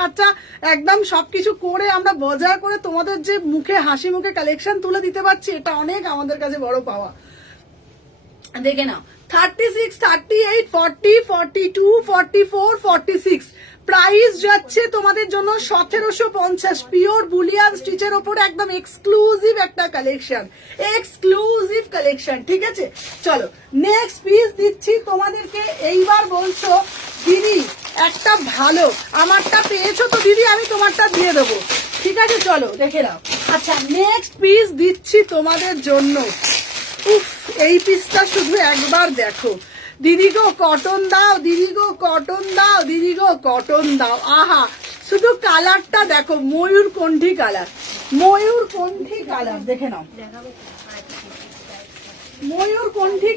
কাচ্চা একদম সবকিছু করে আমরা বজায় করে তোমাদের যে মুখে হাসি মুখে কালেকশন তুলে দিতে পারছি, এটা অনেক আমাদের কাছে বড় পাওয়া। দেখে নাও, 36, 38, 40, 42, 44, 46 প্রাইস যাচ্ছে তোমাদের জন্য 1750 পিওর বুলিয়ান স্টিচের ওপর একদম এক্সক্লুসিভ একটা কালেকশন, এক্সক্লুসিভ কালেকশন, ঠিক আছে। চলো নেক্সট পিস দিচ্ছি তোমাদেরকে। এইবার বলছো দিদি একটা ভালো, আমারটা পেয়েছো তো দিদি, আমি তোমারটা দিয়ে দেবো, ঠিক আছে, চলো দেখে নাও। আচ্ছা, নেক্সট পিস দিচ্ছি তোমাদের জন্য। উফ, এই পিসটা শুধু একবার দেখো, দিদি গো কটন দাও, দিদি গো কটন দাও, দিদি গো কটন দাও, আহা, শুধু কালারটা দেখো, ময়ূরকণ্ঠী কালার, ময়ূরকণ্ঠী কালার, দেখে নাও, ময়ূরকণ্ঠী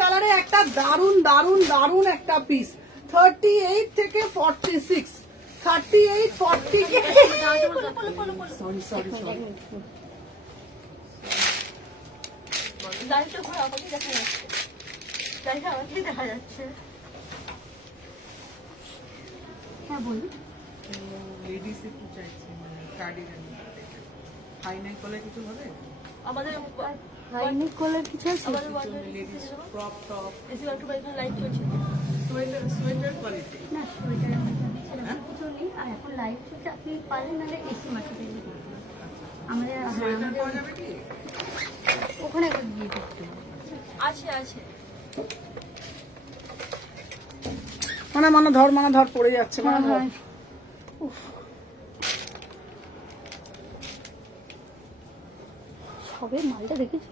কালারে একটা দারুন দারুন দারুন একটা পিস। 38 থেকে 46, 38, 40 সরি লাইটটা ঘোরা আমাকে দেখা যাচ্ছে, লাইটটা আমাকে দেখা যাচ্ছে। হ্যাঁ বলুন। লেডিস একটু চাইছে, মানে কার্ডিগান, হাই নেক কলার কিছু হবে? আমাদের হাইনেক কলার কিছু আছে? আমাদের লেডিস ক্রপ টপ, এসি একটু বাইরে লাইট চলছে, সোয়েটার কোয়ালিটি। না সোয়েটারের মধ্যে কিছু নেই, আর এখন লাইট চলছে, আপনি পারলেন নাহলে এসি মার্কেটে আমাদের সোয়েটার পাওয়া যাবে কি? ওখানে একবার গিয়ে দেখতে আছে। মানে ধর পড়ে যাচ্ছে, ধর। সবে মালটা দেখেছি,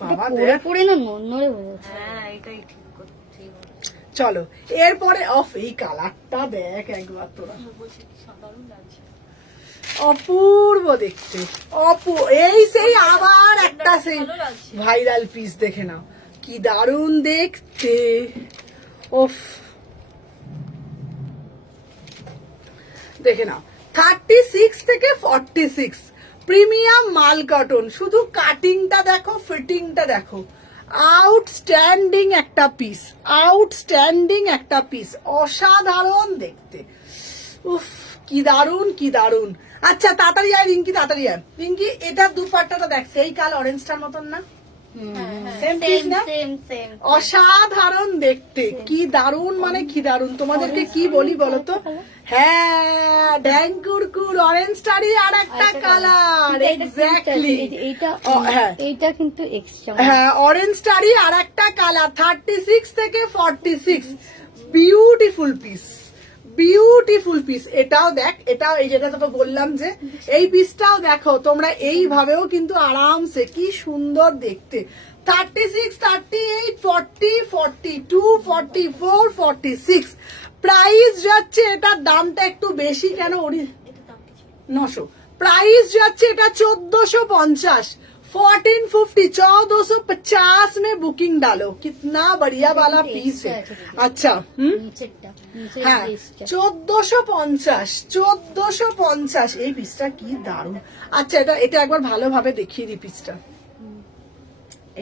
বাবা পড়ে না নড়ে হয়ে যাচ্ছে। হ্যাঁ এটাই ঠিক করছি। চলো এরপরে এই কালারটা দেখ একবার তোরা, অপূর্ব দেখতে, এই সেই আবার একটা সেই ভাইরাল পিস, দেখে নাও কি দারুণ দেখতে, ওফ, দেখে নাও। 36 থেকে 46 প্রিমিয়াম মাল কটন, শুধু কাটিংটা দেখো, ফিটিংটা দেখো, আউটস্ট্যান্ডিং একটা পিস, অসাধারণ দেখতে, উফ কি দারুন। আচ্ছা তাড়াতাড়ি আয় রিঙ্কি, রিঙ্কি, এটা দুপাট্টাটা দেখ, সেই কাল অরেঞ্জটার মতন না, সেম পিস না, অসাধারণ দেখতে, কি দারুন, মানে কি দারুন, তোমাদেরকে কি বলি বলো তো। হ্যাঁ, ড্যাঙ্কুরকুর অরেঞ্জটারই আর একটা কালার, এক্স্যাক্টলি, এইটা কিন্তু এক্সট্রা, হ্যাঁ অরেঞ্জটারই আর একটা কালার। 36 থেকে 46 বিউটিফুল পিস, এটাও দেখ, এটাও এই যেটা তোকে বললাম যে এই পিসটাও দেখো তোমরা, এইভাবেও কিন্তু আরামসে, কি সুন্দর দেখতে, 36, 38, 40, 42, 44, 46 প্রাইস যাচ্ছে। এটার দামটা একটু বেশি কেন? 900 প্রাইস যাচ্ছে এটা 1450 1450 1450 में बुकिंग डालो। कितना बढ़िया वाला पीस है। अच्छा নিচেরটা নিচের হ্যাঁ ড্রেসটা 1450 এই পিসটা কি দারুণ। আচ্ছা এটা এটা একবার ভালোভাবে দেখিয়ে দিই পিসটা।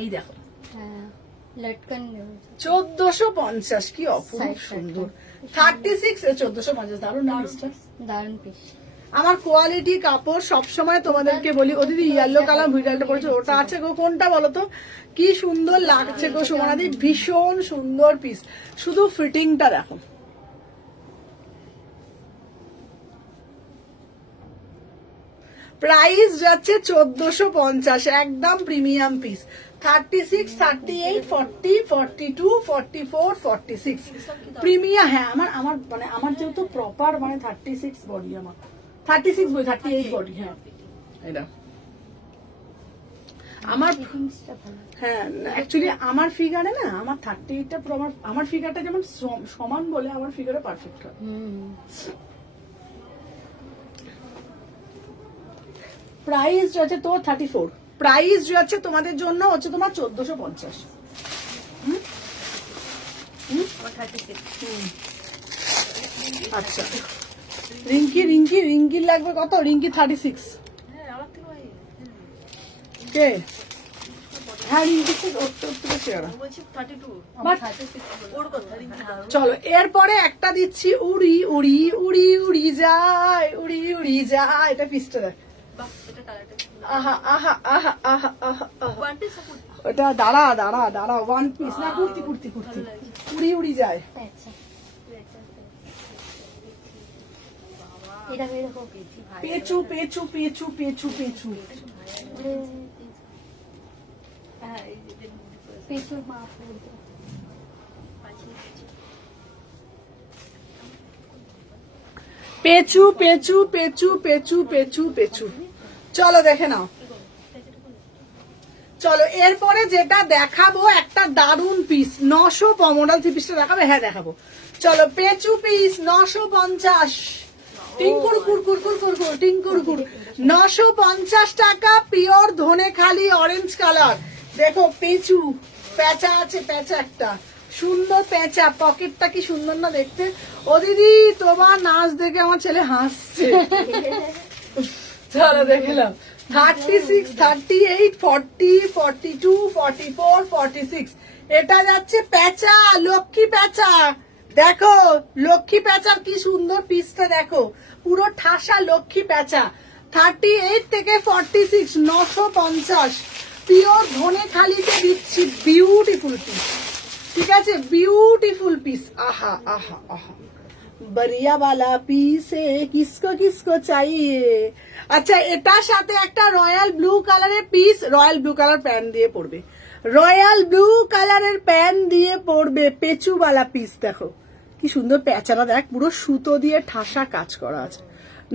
এই দেখো হ্যাঁ লটকন 1450 কি অপূর্ব সুন্দর। 36 1450 দারুণ না পিসটা? দারুণ পিস। আমার কোয়ালিটি কাপড় সবসময় তোমাদেরকে বলি। ও দিদি ইয়েলো কালার ভিডিওটা করেছে, ওটা আছে গো, কোনটা বলো তো? কি সুন্দর লাগছে গো সুমনাদি, ভীষণ সুন্দর পিস। শুধু ফিটিংটা দেখো। প্রাইস যাচ্ছে 1450, একদম প্রিমিয়াম পিস। 36, 38, 40, 42, 44, 46 প্রিমিয়াম। হ্যাঁ আমার আমার মানে আমার যেহেতু প্রপার মানে 36 বডি, আমার 36 বডি 38 বডি। হ্যাঁ এটা আমার ফিটিংসটা ভালো। হ্যাঁ অ্যাকচুয়ালি আমার ফিগারে না, আমার 38টা পুরো আমার ফিগারটা যেমন সমান বলে আমার ফিগারে পারফেক্ট হয়। প্রাইস যাচ্ছে তোর 34, প্রাইস যাচ্ছে তোমাদের জন্য হচ্ছে তোমার 1450। আচ্ছা রিঙ্কি লাগবে কত? রিঙ্কি 36 কে? হ্যাঁ রিঙ্কি থেকে চেয়ারা। চলো এরপরে একটা দিচ্ছি, উড়ি উড়ি উড়ি উড়ি যায়, উড়ি উড়ি যায়। এটা পিসটা দেখ। আহা আহা আহা আহা আহা আহা। ওটা দাঁড়া দাঁড়া দাঁড়া, ওয়ান পিস না, কুর্তি কুর্তি কুর্তি, উড়ি উড়ি যায়। আচ্ছা এটা এরকম পেঁচু পেঁচু পেঁচু পেঁচু পেঁচু। পেছু মাপ পেঁচু পেঁচু পেঁচু পেঁচু পেঁচু পেঁচু। চলো দেখে নাও। চলো এরপরে যেটা দেখাবো একটা দারুন পিস, 900 মডেল থ্রি পিসটা দেখাবে। হ্যাঁ দেখাবো। চলো পেঁচু পিস 950, টিঙ্কুর কুরকুর কুরকুর কুর টিঙ্কুর কুর 950 টাকা, পিওর ধনেখালি অরেঞ্জ কালার। দেখো পেঁচু, প্যাঁচা আছে, প্যাঁচা একটা সুন্দর প্যাঁচা, পকেটটা কি সুন্দর না দেখতে। ও দিদি তোমার নাচ দেখে আমার ছেলে হাসছে। চলো দেখলাম 36, 38, 40, 42, 44, 46 এটা যাচ্ছে প্যাঁচা, লক্ষ্মী প্যাঁচা। দেখো লক্ষ্মী প্যাঁচার কি সুন্দর পিসটা দেখো, পুরো ঠাসা লক্ষ্মী প্যাঁচা। 38 থেকে 46 950, পিওর ধনেখালিতে দিচ্ছি। বিউটিফুল পিস, ঠিক আছে, বিউটিফুল পিস। আহা আহা আহা, बढ़िया वाला पीस है, किसको किसको चाहिए। আচ্ছা এটার সাথে একটা রয়্যাল ব্লু কালারের piece, royal blue colour pant দিয়ে পড়বে, রয়্যাল ব্লু কালারের প্যান্ট দিয়ে পড়বে, পেঁচুওয়ালা পিস। দেখো কি সুন্দর প্যাঁচাটা, দেখ পুরো সুতো দিয়ে ঠাসা কাজ করা আছে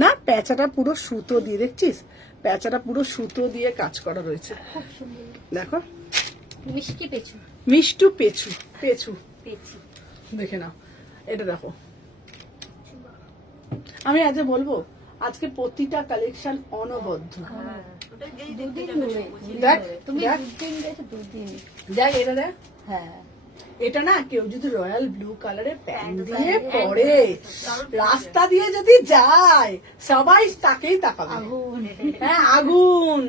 না, প্যাঁচাটা পুরো সুতো দিয়ে, দেখছিস প্যাঁচাটা পুরো সুতো দিয়ে কাজ করা রয়েছে। খুব সুন্দর দেখো মিষ্টি পেছু মিষ্টু পেঁচু পেঁচু পেছি। দেখে নাও। এটা দেখো, আমি আজ বলবো আজকে প্রতিটা কালেকশন অনবদ্য। দুদিন ধরে দেখ তুমি দেখ দুদিন গেছো দুদিন। দেখ এটা দেখ, হ্যাঁ এটা না কেউ যদি রয়্যাল ব্লু কালারের প্যান্ট দিয়ে পরে রাস্তা দিয়ে যদি যায় সবাই তাকেই তাকাবে। আগুন হ্যাঁ আগুন।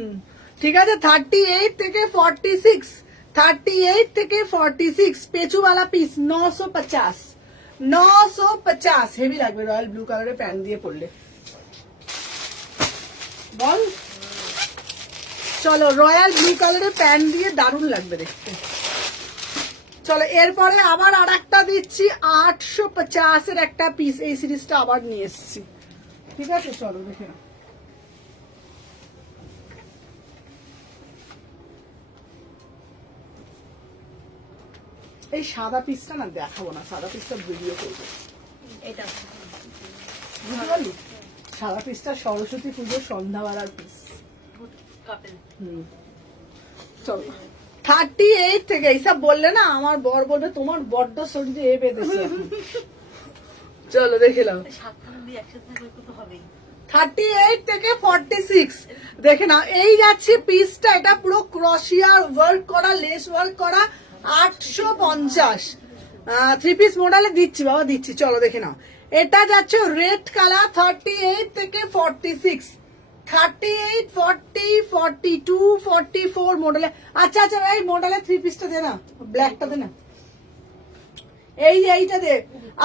ঠিক আছে 38 থেকে 46, 38 থেকে 46 পেঁচুওয়ালা পিস 950, 950 হেভি লাগবে রয়্যাল ব্লু কালারের প্যান্ট দিয়ে পরলে, বল। চলো রয়্যাল ব্লু কালারের প্যান্ট দিয়ে দারুণ লাগবে দেখতে। চলো এরপরে আবার আর একটা দিচ্ছি 850 এর একটা পিস, এই সিরিজটা আবার নিয়ে এসেছি। ঠিক আছে চলো দেখে নাও। এই সাদা পিসটা না দেখাবো না, সাদা পিসটা ভিডিও করবো। এটা বুঝতে পারলি, সাদা পিসটা সরস্বতী পুজোর সন্ধ্যাবেলার পিস। চলো 38 থেকে এইসব বললে না আমার বর বলবে তোমার বড্ড শরীরে এ বেঁধেছে এখন। চলো দেখে নাও 38 থেকে 46 দেখে নাও। এই যাচ্ছে পিসটা, এটা পুরো ক্রশিয়ার ওয়ার্ক করা, লেস ওয়ার্ক করা, 850 থ্রি পিস মডেলে দিচ্ছি বাবা, দিচ্ছি। চলো দেখে নাও, এটা যাচ্ছে রেড কালার, 38 থেকে 46, 38, 40, 42, 44 মডেলে। আচ্ছা আচ্ছা এই মডেলের থ্রি পিসটা দে না, ব্ল্যাকটা দে না, এইটা দে।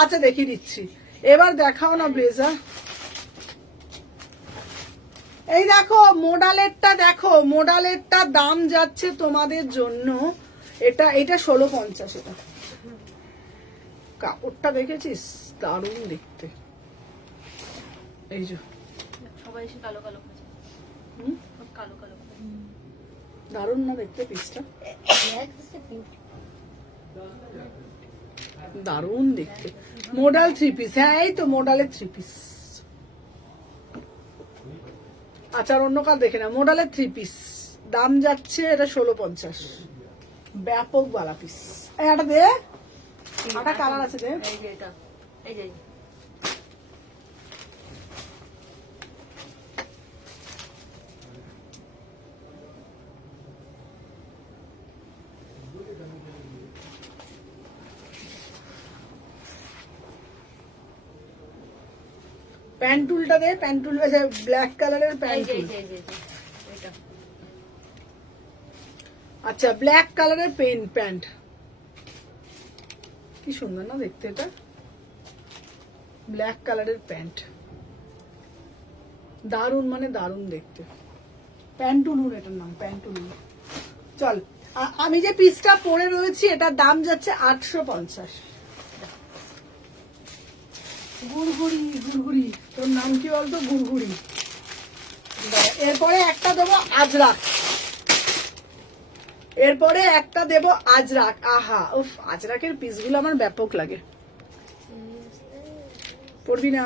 আচ্ছা দেখিয়ে দিচ্ছি, এবার দেখাও না ব্লেজার। এই দেখো মোডালেরটা, দেখো মোডালেরটা দাম যাচ্ছে তোমাদের জন্য, এটা 1650। এটা কাপড়টা দেখেছিস, দারুণ দেখতে। এই যে সবাই এসে কালো কালো খাচ্ছে, কালো কালো দারুণ না দেখতে পিসটা, দারুণ দেখতে। মোডাল থ্রি পিস, হ্যাঁ এই তো মোডালের থ্রি পিস। আচ্ছা আর অন্য কাল দেখে না, মোডালের থ্রি পিস দাম যাচ্ছে এটা 1650, ব্যাপক বালা পিস। এটা দে, এটা কালার আছে দে। এই যে এটা, এই যে প্যান্টুলটা দে, প্যান্টুল ব্ল্যাক কালারের প্যান্টুল। এটা আচ্ছা ব্ল্যাক কালারের প্যান্ট, কি সুন্দর না দেখতে, এটা ব্ল্যাক কালারের প্যান্ট, দারুন মানে দারুন দেখতে। প্যান্টুলুন এটার নাম, প্যান্টুলুন। চল আমি যে পিসটা পরে রয়েছি এটার দাম যাচ্ছে 850। গুড়গুড়ি, গুড়গুড়ি তোর নাম কি বলতো? গুড়গুড়ি। এরপরে একটা দেবো আজরাক, এরপরে একটা দেবো আজরাক। আহা উফ, আজরাকের পিসগুলো আমার ব্যাপক লাগে। পড়বি না?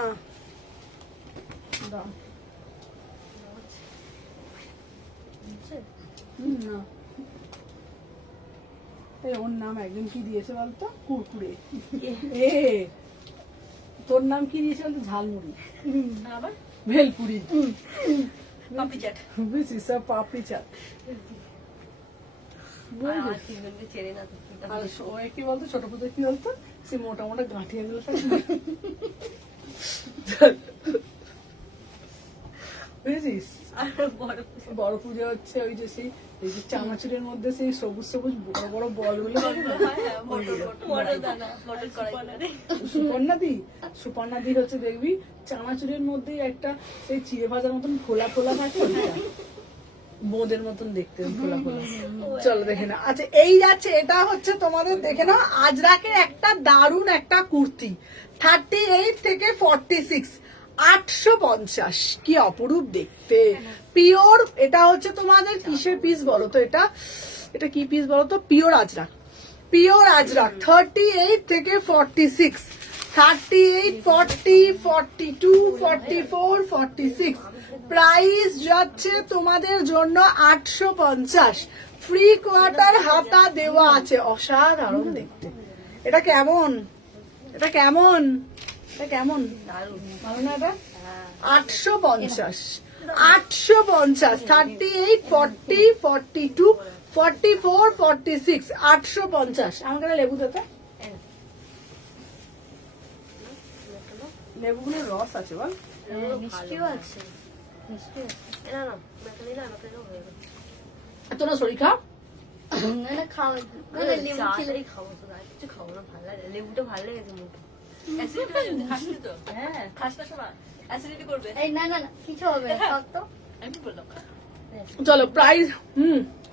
দাও। না ওর নাম একজন কি দিয়েছে বলতো? কুরকুরে। এ তোর নাম কি দিয়েছে বলতো? ঝালমুড়ি, আবার ভেলপুরি, পাপড়ি চাট, বুঝছিস সব পাপড়ি চাট। চেনে না আর ওই কি বলতো, ছোট পুজো কি বলতো, সে মোটা মোটা গাঁঠিয়া গুলো বুঝেছিস? বড় পুজো হচ্ছে ওই যে সেই এই যে চানাচুরের মধ্যে সেই সবুজ সবুজ বড় বড় বল গুলো, সুপর্ণাদি হচ্ছে দেখবি চানাচুরের মধ্যে একটা সেই চিড়ে ভাজার মতন ফোলা ফোলা থাকে, বোঁদের মতন দেখতে ফোলা ফোলা। চলো দেখে না। আচ্ছা এই যাচ্ছে, এটা হচ্ছে তোমাদের দেখে নাও আজরাকের একটা দারুণ একটা কুর্তি, 38 থেকে 46, 850। কি অপরূপ দেখতে, পিওর। এটা হচ্ছে তোমাদের কিসের পিস বলো তো? এটা কি পিস বলো তো? Pure Ajrak, pure Ajrak. 38 থেকে 46, 38, 40, 42, 44, 46। প্রাইস যাচ্ছে তোমাদের জন্য 850। ফ্রি কোয়ার্টার হাতা দেওয়া আছে। অসাধারণ দেখতে। এটা কেমন? এটা কেমন? এটা কেমন? ভালো না এটা? 850, 850, 38, 40, 42, 44, 46, 850। আমাকে একটা লেবু দিতে। লেবুগুলোর রস আছে বল? মিষ্টিও আছে, মিষ্টি আছে। না না মেকানি না, মেকানি হয়ে গেল। তোরা শরীর খাও? না খাও, লেবু খেলেই খাবো তো, আর কিছু খাবো না। ভালো লাগে লেবুটা, ভালো লেগেছে মুখে। অ্যাসিডিটি খাসনি তো? হ্যাঁ খাস না শোনা, অ্যাসিডিটি করবে। এই না না না কিছু হবে না, খাও তো। আমি বললাম চলো প্রাইস।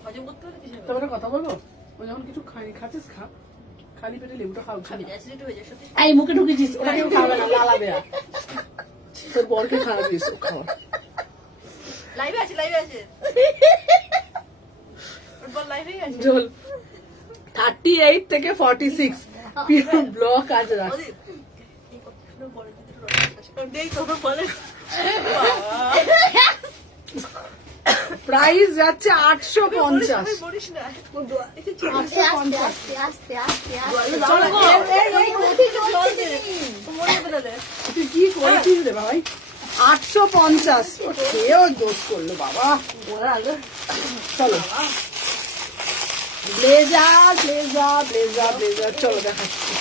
হজম করতে হলে কিছু হবে। তোমার কথা বলবো, ও যখন কিছু খাচ্ছিস খা, খালি পেটে লেবুটা খাও। অ্যাসিডিটি হয়ে যায় সত্যি। এই মুখে ঢুকেছিস, ওটা কেউ খাবে না, লালা দেয়া। তোর বরকে খাওয়া দিস, ও খাওয়া। লাইভে আছে, লাইভে আছে। ওর বল লাইভেই আছে। চল 38 থেকে 46 পিওর ব্লক আজরাক। এই কতগুলো বড় ভিতরে রস আছে। দেই তো বলে। প্রাইস যাচ্ছে 850। বলিস না আস্তে আস্তে আস্তে আস্তে আস্তে আস্তে চলো, এই কোটি চলছে কি? তুই কি করেছিস রে ভাই? 850 খেয়েও দোষ করলো বাবা। চলো ব্লেজার ব্লেজার ব্লেজার ব্লেজার চলো দেখাচ্ছি।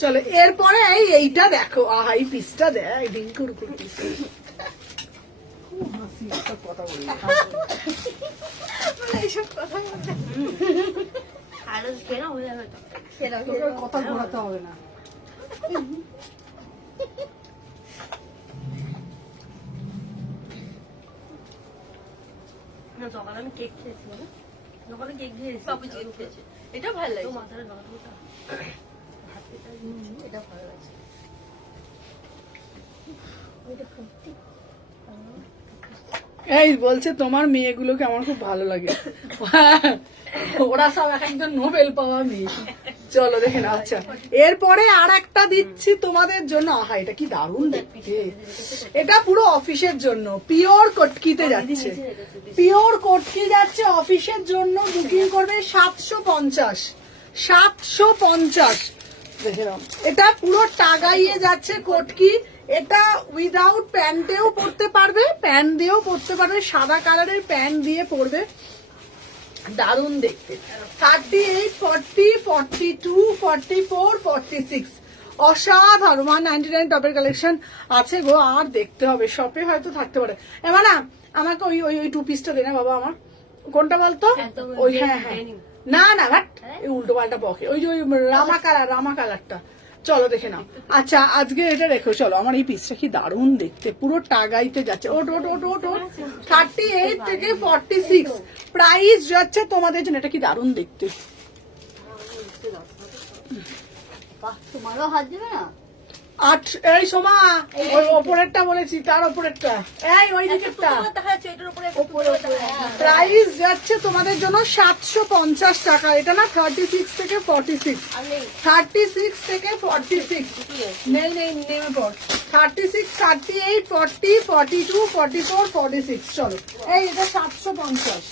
চলো এরপরে এইটা দেখো, আহা এই পিসটা দেখ, ডিঙ্কুর পিস। হাসি একটা কথা বলি, এইসব কথা আরো কেনা হয়ে যাবে তো তোকে আর কথা ঘোরাতে হবে না। সকালে আমি কেক খেয়েছি বলে সকালে কেক খেয়েছি বাবু কেক খেয়েছে, এটা ভালো তো লাগে। মাথাটা নড়াটা এটা ভালো লাগছে ওইটা সত্যি এই বলছে তোমার মেয়েগুলোকে আমার খুব ভালো লাগে। ওরা সব এক একজন নোবেল পাওয়া মেয়ে। চলো দেখে না। আচ্ছা এরপরে আর একটা দিচ্ছি তোমাদের জন্য, আহা এটা কি দারুণ দেখতে। এটা পুরো অফিসের জন্য, পিওর কটকিতে যাচ্ছে, পিওর কটকি যাচ্ছে অফিসের জন্য। বুকিং করবে 750, 750 দেখে নাও। এটা পুরো টাগাইয়ে যাচ্ছে কটকি। এটা উইদাউট প্যান্টেও পরতে পারবে, প্যান্ট দিয়েও পরতে পারবে, সাদা কালারের প্যান্ট দিয়ে পরবে, দারুণ দেখতে। 38, 40, 42, 44, 46 অসাধারণ। 199 টপের কালেকশন আছে গো, আর দেখতে হবে, শপে হয়তো থাকতে পারে। এবার না আমাকে ওই ওই ওই টু পিসটা দে না বাবা আমার। কোনটা বলতো? একদম ওই হ্যাঁ হ্যাঁ denim। না না ভাট এই উল্টো পাল্টা বকে, ওই যে ওই রামা কালার, রামা কালারটা। চলো দেখে নাও। আচ্ছা আজকে এটা রেখো। চলো আমার এই পিসটা কি দারুণ দেখতে, পুরো টাগাইতে যাচ্ছে। ওট ওট ওট ওট ওট 38 থেকে 46 প্রাইস যাচ্ছে তোমাদের জন্য। এটা কি দারুণ দেখতে। বাহ তোমারও হাত দেবে না এই সোমা ওই ওপরেরটা বলেছি, তার ওপরেরটা, এই ওই দিকেরটা। দেখা যাচ্ছে এটার উপরে প্রাইস যাচ্ছে তোমাদের জন্য 750 টাকা। এটা না 36 থেকে 46, 36 থেকে 46 নেই নেই নেমে পড়। 36, 38, 40, 42, 44, 46 চলো। এই এটা 750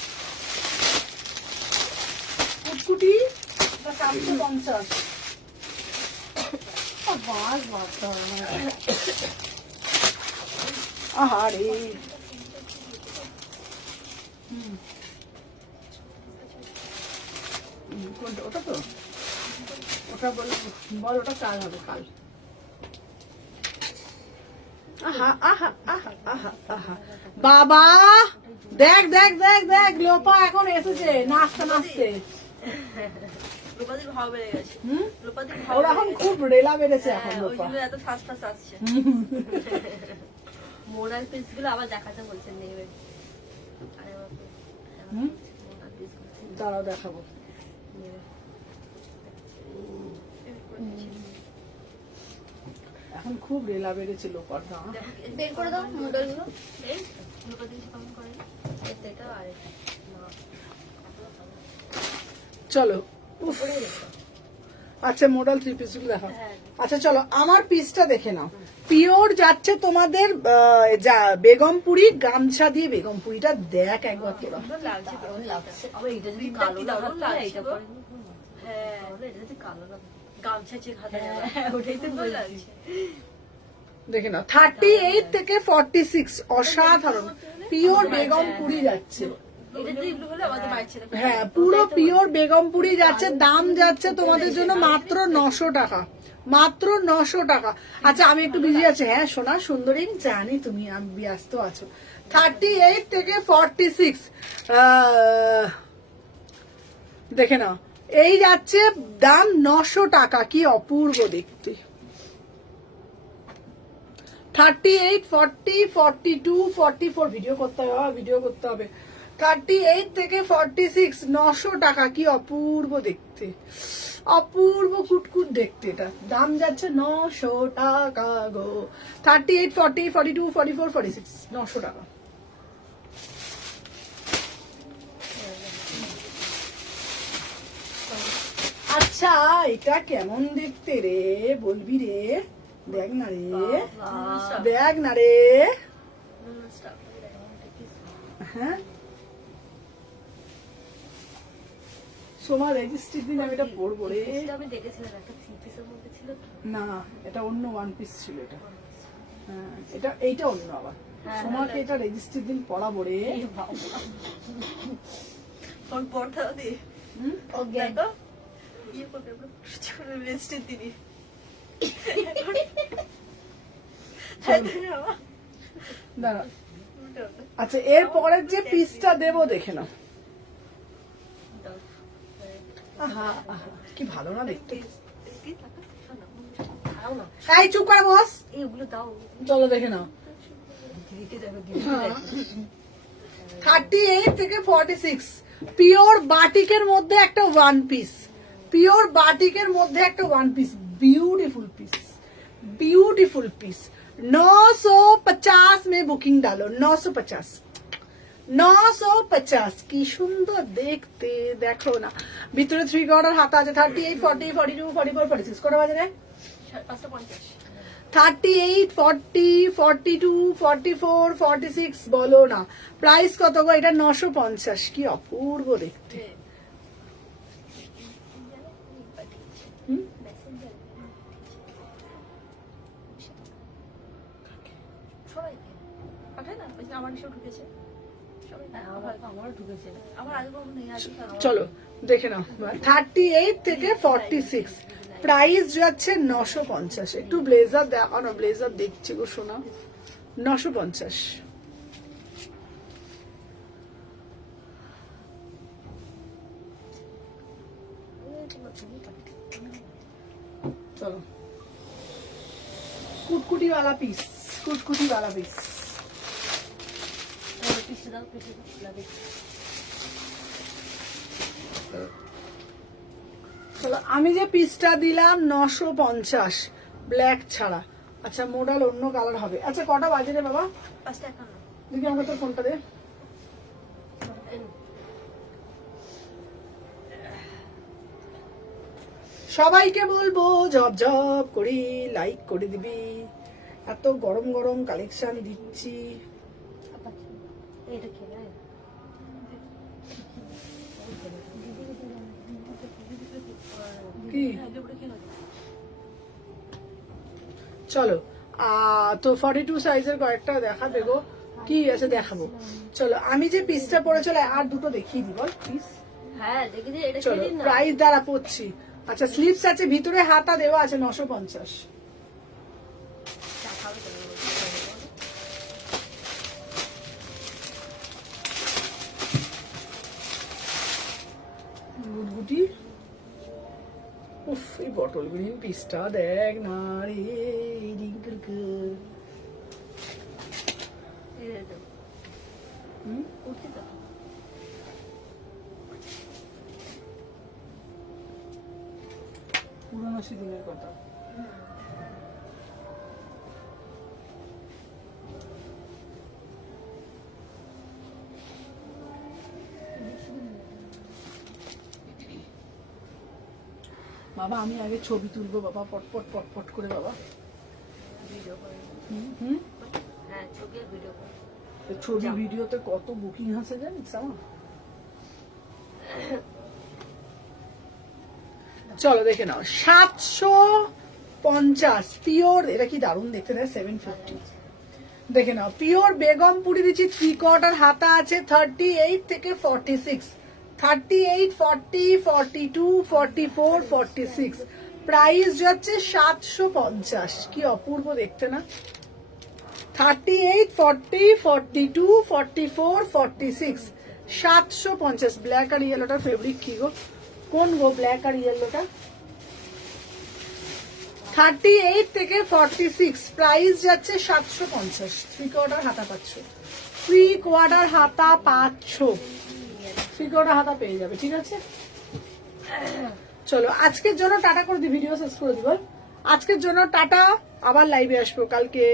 কুটকুটি, এটা 750। বাস বাস আহারে কোনটা? ওটা তো ওটা বল ওটা কাল হবে, কাল। আহা আহা আহা আহা আহা বাবা দেখ দেখ দেখ দেখ, লোপা এখন এসেছে নাচতে নাচতে। লোপাদির ভাব বেড়ে গেছে। হুম লোপাদির ওরা এখন খুব রেলা বেড়েছে এখন ওই লোপা। জন্য এত ফাঁস ফাঁস আসছে। মোড়ার পিস গুলো আবার দেখাতে বলছেন নেবে আরে বাবা হুম মোড়ার পিস দাঁড়াও দেখাবো। এখন খুব রেলা বেড়েছে লোপার দাম। বের করে দাও মোডাল গুলো এই লোপাদির কেমন করে এটা আর চলো উফ। আচ্ছা মডেল থ্রি পিস গুলো দেখাও। আচ্ছা চলো আমার পিসটা দেখে নাও। পিওর যাচ্ছে তোমাদের যা বেগমপুরি, গামছা দিয়ে বেগমপুরিটা দেখ একবার তোরা। লাগছে দারুণ লাগছে আবার এটা যদি প্রিন্টটা কালো কি লাগাতো দারুণ না লাগছে এটা গো। পরে হ্যাঁ তাহলে এটা যদি কালো লাগাতো গামছা চেক হাতে ওটাই তো ভালো বলছি লাগছে। দেখে নাও 38 থেকে 46 অসাধারণ পিওর বেগমপুরি যাচ্ছে। এটা যদি এগুলো হলে আমাদের মায়ের ছেলে হ্যাঁ পুরো পিওর বেগমপুরি যাচ্ছে। দাম যাচ্ছে তোমাদের জন্য মাত্র 900 টাকা, মাত্র 900 টাকা। আচ্ছা আমি একটু বিজি আছি। হ্যাঁ সোনা সুন্দরী জানি তুমি আমি ব্যস্ত আছো। 38 থেকে 46 দেখে নাও। এই যাচ্ছে দাম 900 টাকা। কি অপূর্ব দেখতে। 38, 40, 42, 44 ভিডিও করতে হবে, ভিডিও করতে হবে। 38 থেকে 46 900 টাকা। কি অপূর্ব দেখতে, অপূর্ব কুটকুট দেখতে। এটা দাম যাচ্ছে 900 টাকা গো। 38, 40, 42, 44, 46 900 টাকা। আচ্ছা এটা কেমন দেখতে রে বলবি রে? দেখ না রে, দেখ না রে, হ্যাঁ সোমা রেজিস্ট্রির দিন আমি এটা পরবো রে। আমি দেখেছিলাম একটা 3 পিসের মধ্যে ছিল তো। না এটা অন্য ওয়ান পিস ছিল এটা। হ্যাঁ এটা এইটা অন্য আবার। সোমাকে এটা রেজিস্ট্রির দিন পরাবো রে। ওর পর্দা দিয়ে ওকে দেখো ইয়ে করবে পুরো রেস্টের দিনই দাঁড়া আচ্ছা এর পরের যে পিসটা দেবো দেখে নাও। আহা আহা কি ভালো না দেখতে। দাও না এই চুপ করে বস। এইগুলো দাও চলো দেখে নাও। দিতে যাবে 38 থেকে 46 পিওর বাটিকের মধ্যে একটা ওয়ান পিস, পিওর বাটিকের মধ্যে একটা one piece, beautiful piece, beautiful piece. 950 में बुकिंग डालो। 950 950 কি সুন্দর দেখতে দেখো না। ভিতরে 3 কোয়ার্টার হাতা আছে। 38 40 42 44 46 কত বাজে রে? 38 40 42 44 46 বলো না। প্রাইস কত গো? এটা 950। কি অপূর্ব দেখতে। হুম? সবাইকে পাঠায় না ওই যে আমার নিচেও ঢুকেছে সবাই আমার ঢুকেছে আমার আগে কখনো নেই আজকে চলো দেখে নাও। 38 থেকে 46 প্রাইস যাচ্ছে 950। একটু ব্লেজার দেখো না, ব্লেজার দেখছি গো শোনা। 950। चलो कुटकुटी वाला पीस, कुटकुटी वाला पीस। পিছে দাও পিছে লাগে চলো আমি যে পিসটা দিলাম 950 ব্ল্যাক ছাড়া। আচ্ছা মডেল অন্য কালার হবে। আচ্ছা কটা বাজে রে বাবা? 551 দেখি আমাকে তোর ফোনটা দে। সবাইকে বলবো জব জব করি লাইক করে দিবি। এত গরম গরম কালেকশন দিচ্ছি। এটা কি রে কি চলো তো 42 সাইজের কয়েকটা দেখা দেবো। কি আছে দেখাবো। চলো আমি যে পিসটা পরে চলে আর দুটো দেখিয়ে দিব প্লিজ। হ্যাঁ দেখি যে এটা চলো কি না প্রাইস দ্বারা পড়ছি। আচ্ছা স্লিপস আছে, ভিতরে হাতা দেওয়া আছে 950। গুটগুটি উফ এই বটল গ্রিন পিসটা দেখ না রে রিঙ্কেল পুরোনো সেদিনের কথা। বাবা আমি আগে ছবি তুলবো বাবা, পটপট পটপট করে বাবা। হুম হ্যাঁ ছবি আর ভিডিও কর তো ছবি ভিডিওতে কত বুকিং আছে জানিস আমার। চলো দেখে নাও 750 পিওর। এটা কি দারুণ দেখতে দেয়। 750 দেখে নাও পিওর বেগমপুরি দিচ্ছি। 3 কোয়ার্টার হাতা আছে। 38 থেকে 46 38 40 42 44 46 প্রাইস যাচ্ছে 750। কি অপূর্ব দেখতে না। 38 40 42 44 46 750। ব্ল্যাক আর ইয়েলোটার ফেব্রিক কি গো? কোন গো ব্ল্যাক আর ইয়েলোটা? 38 থেকে 46 প্রাইস যাচ্ছে 750। 3 কোয়ার্টার হাতা পাচ্ছ। 3 কোয়ার্টার হাতা পাচ্ছ। 3 কোয়ার্টার হাতা পেয়ে যাবে। ঠিক আছে চলো আজকের জন্য টাটা করে দি। ভিডিও শেষ করে দিব। আজকের জন্য টাটা। আবার লাইভে আসবো কালকে।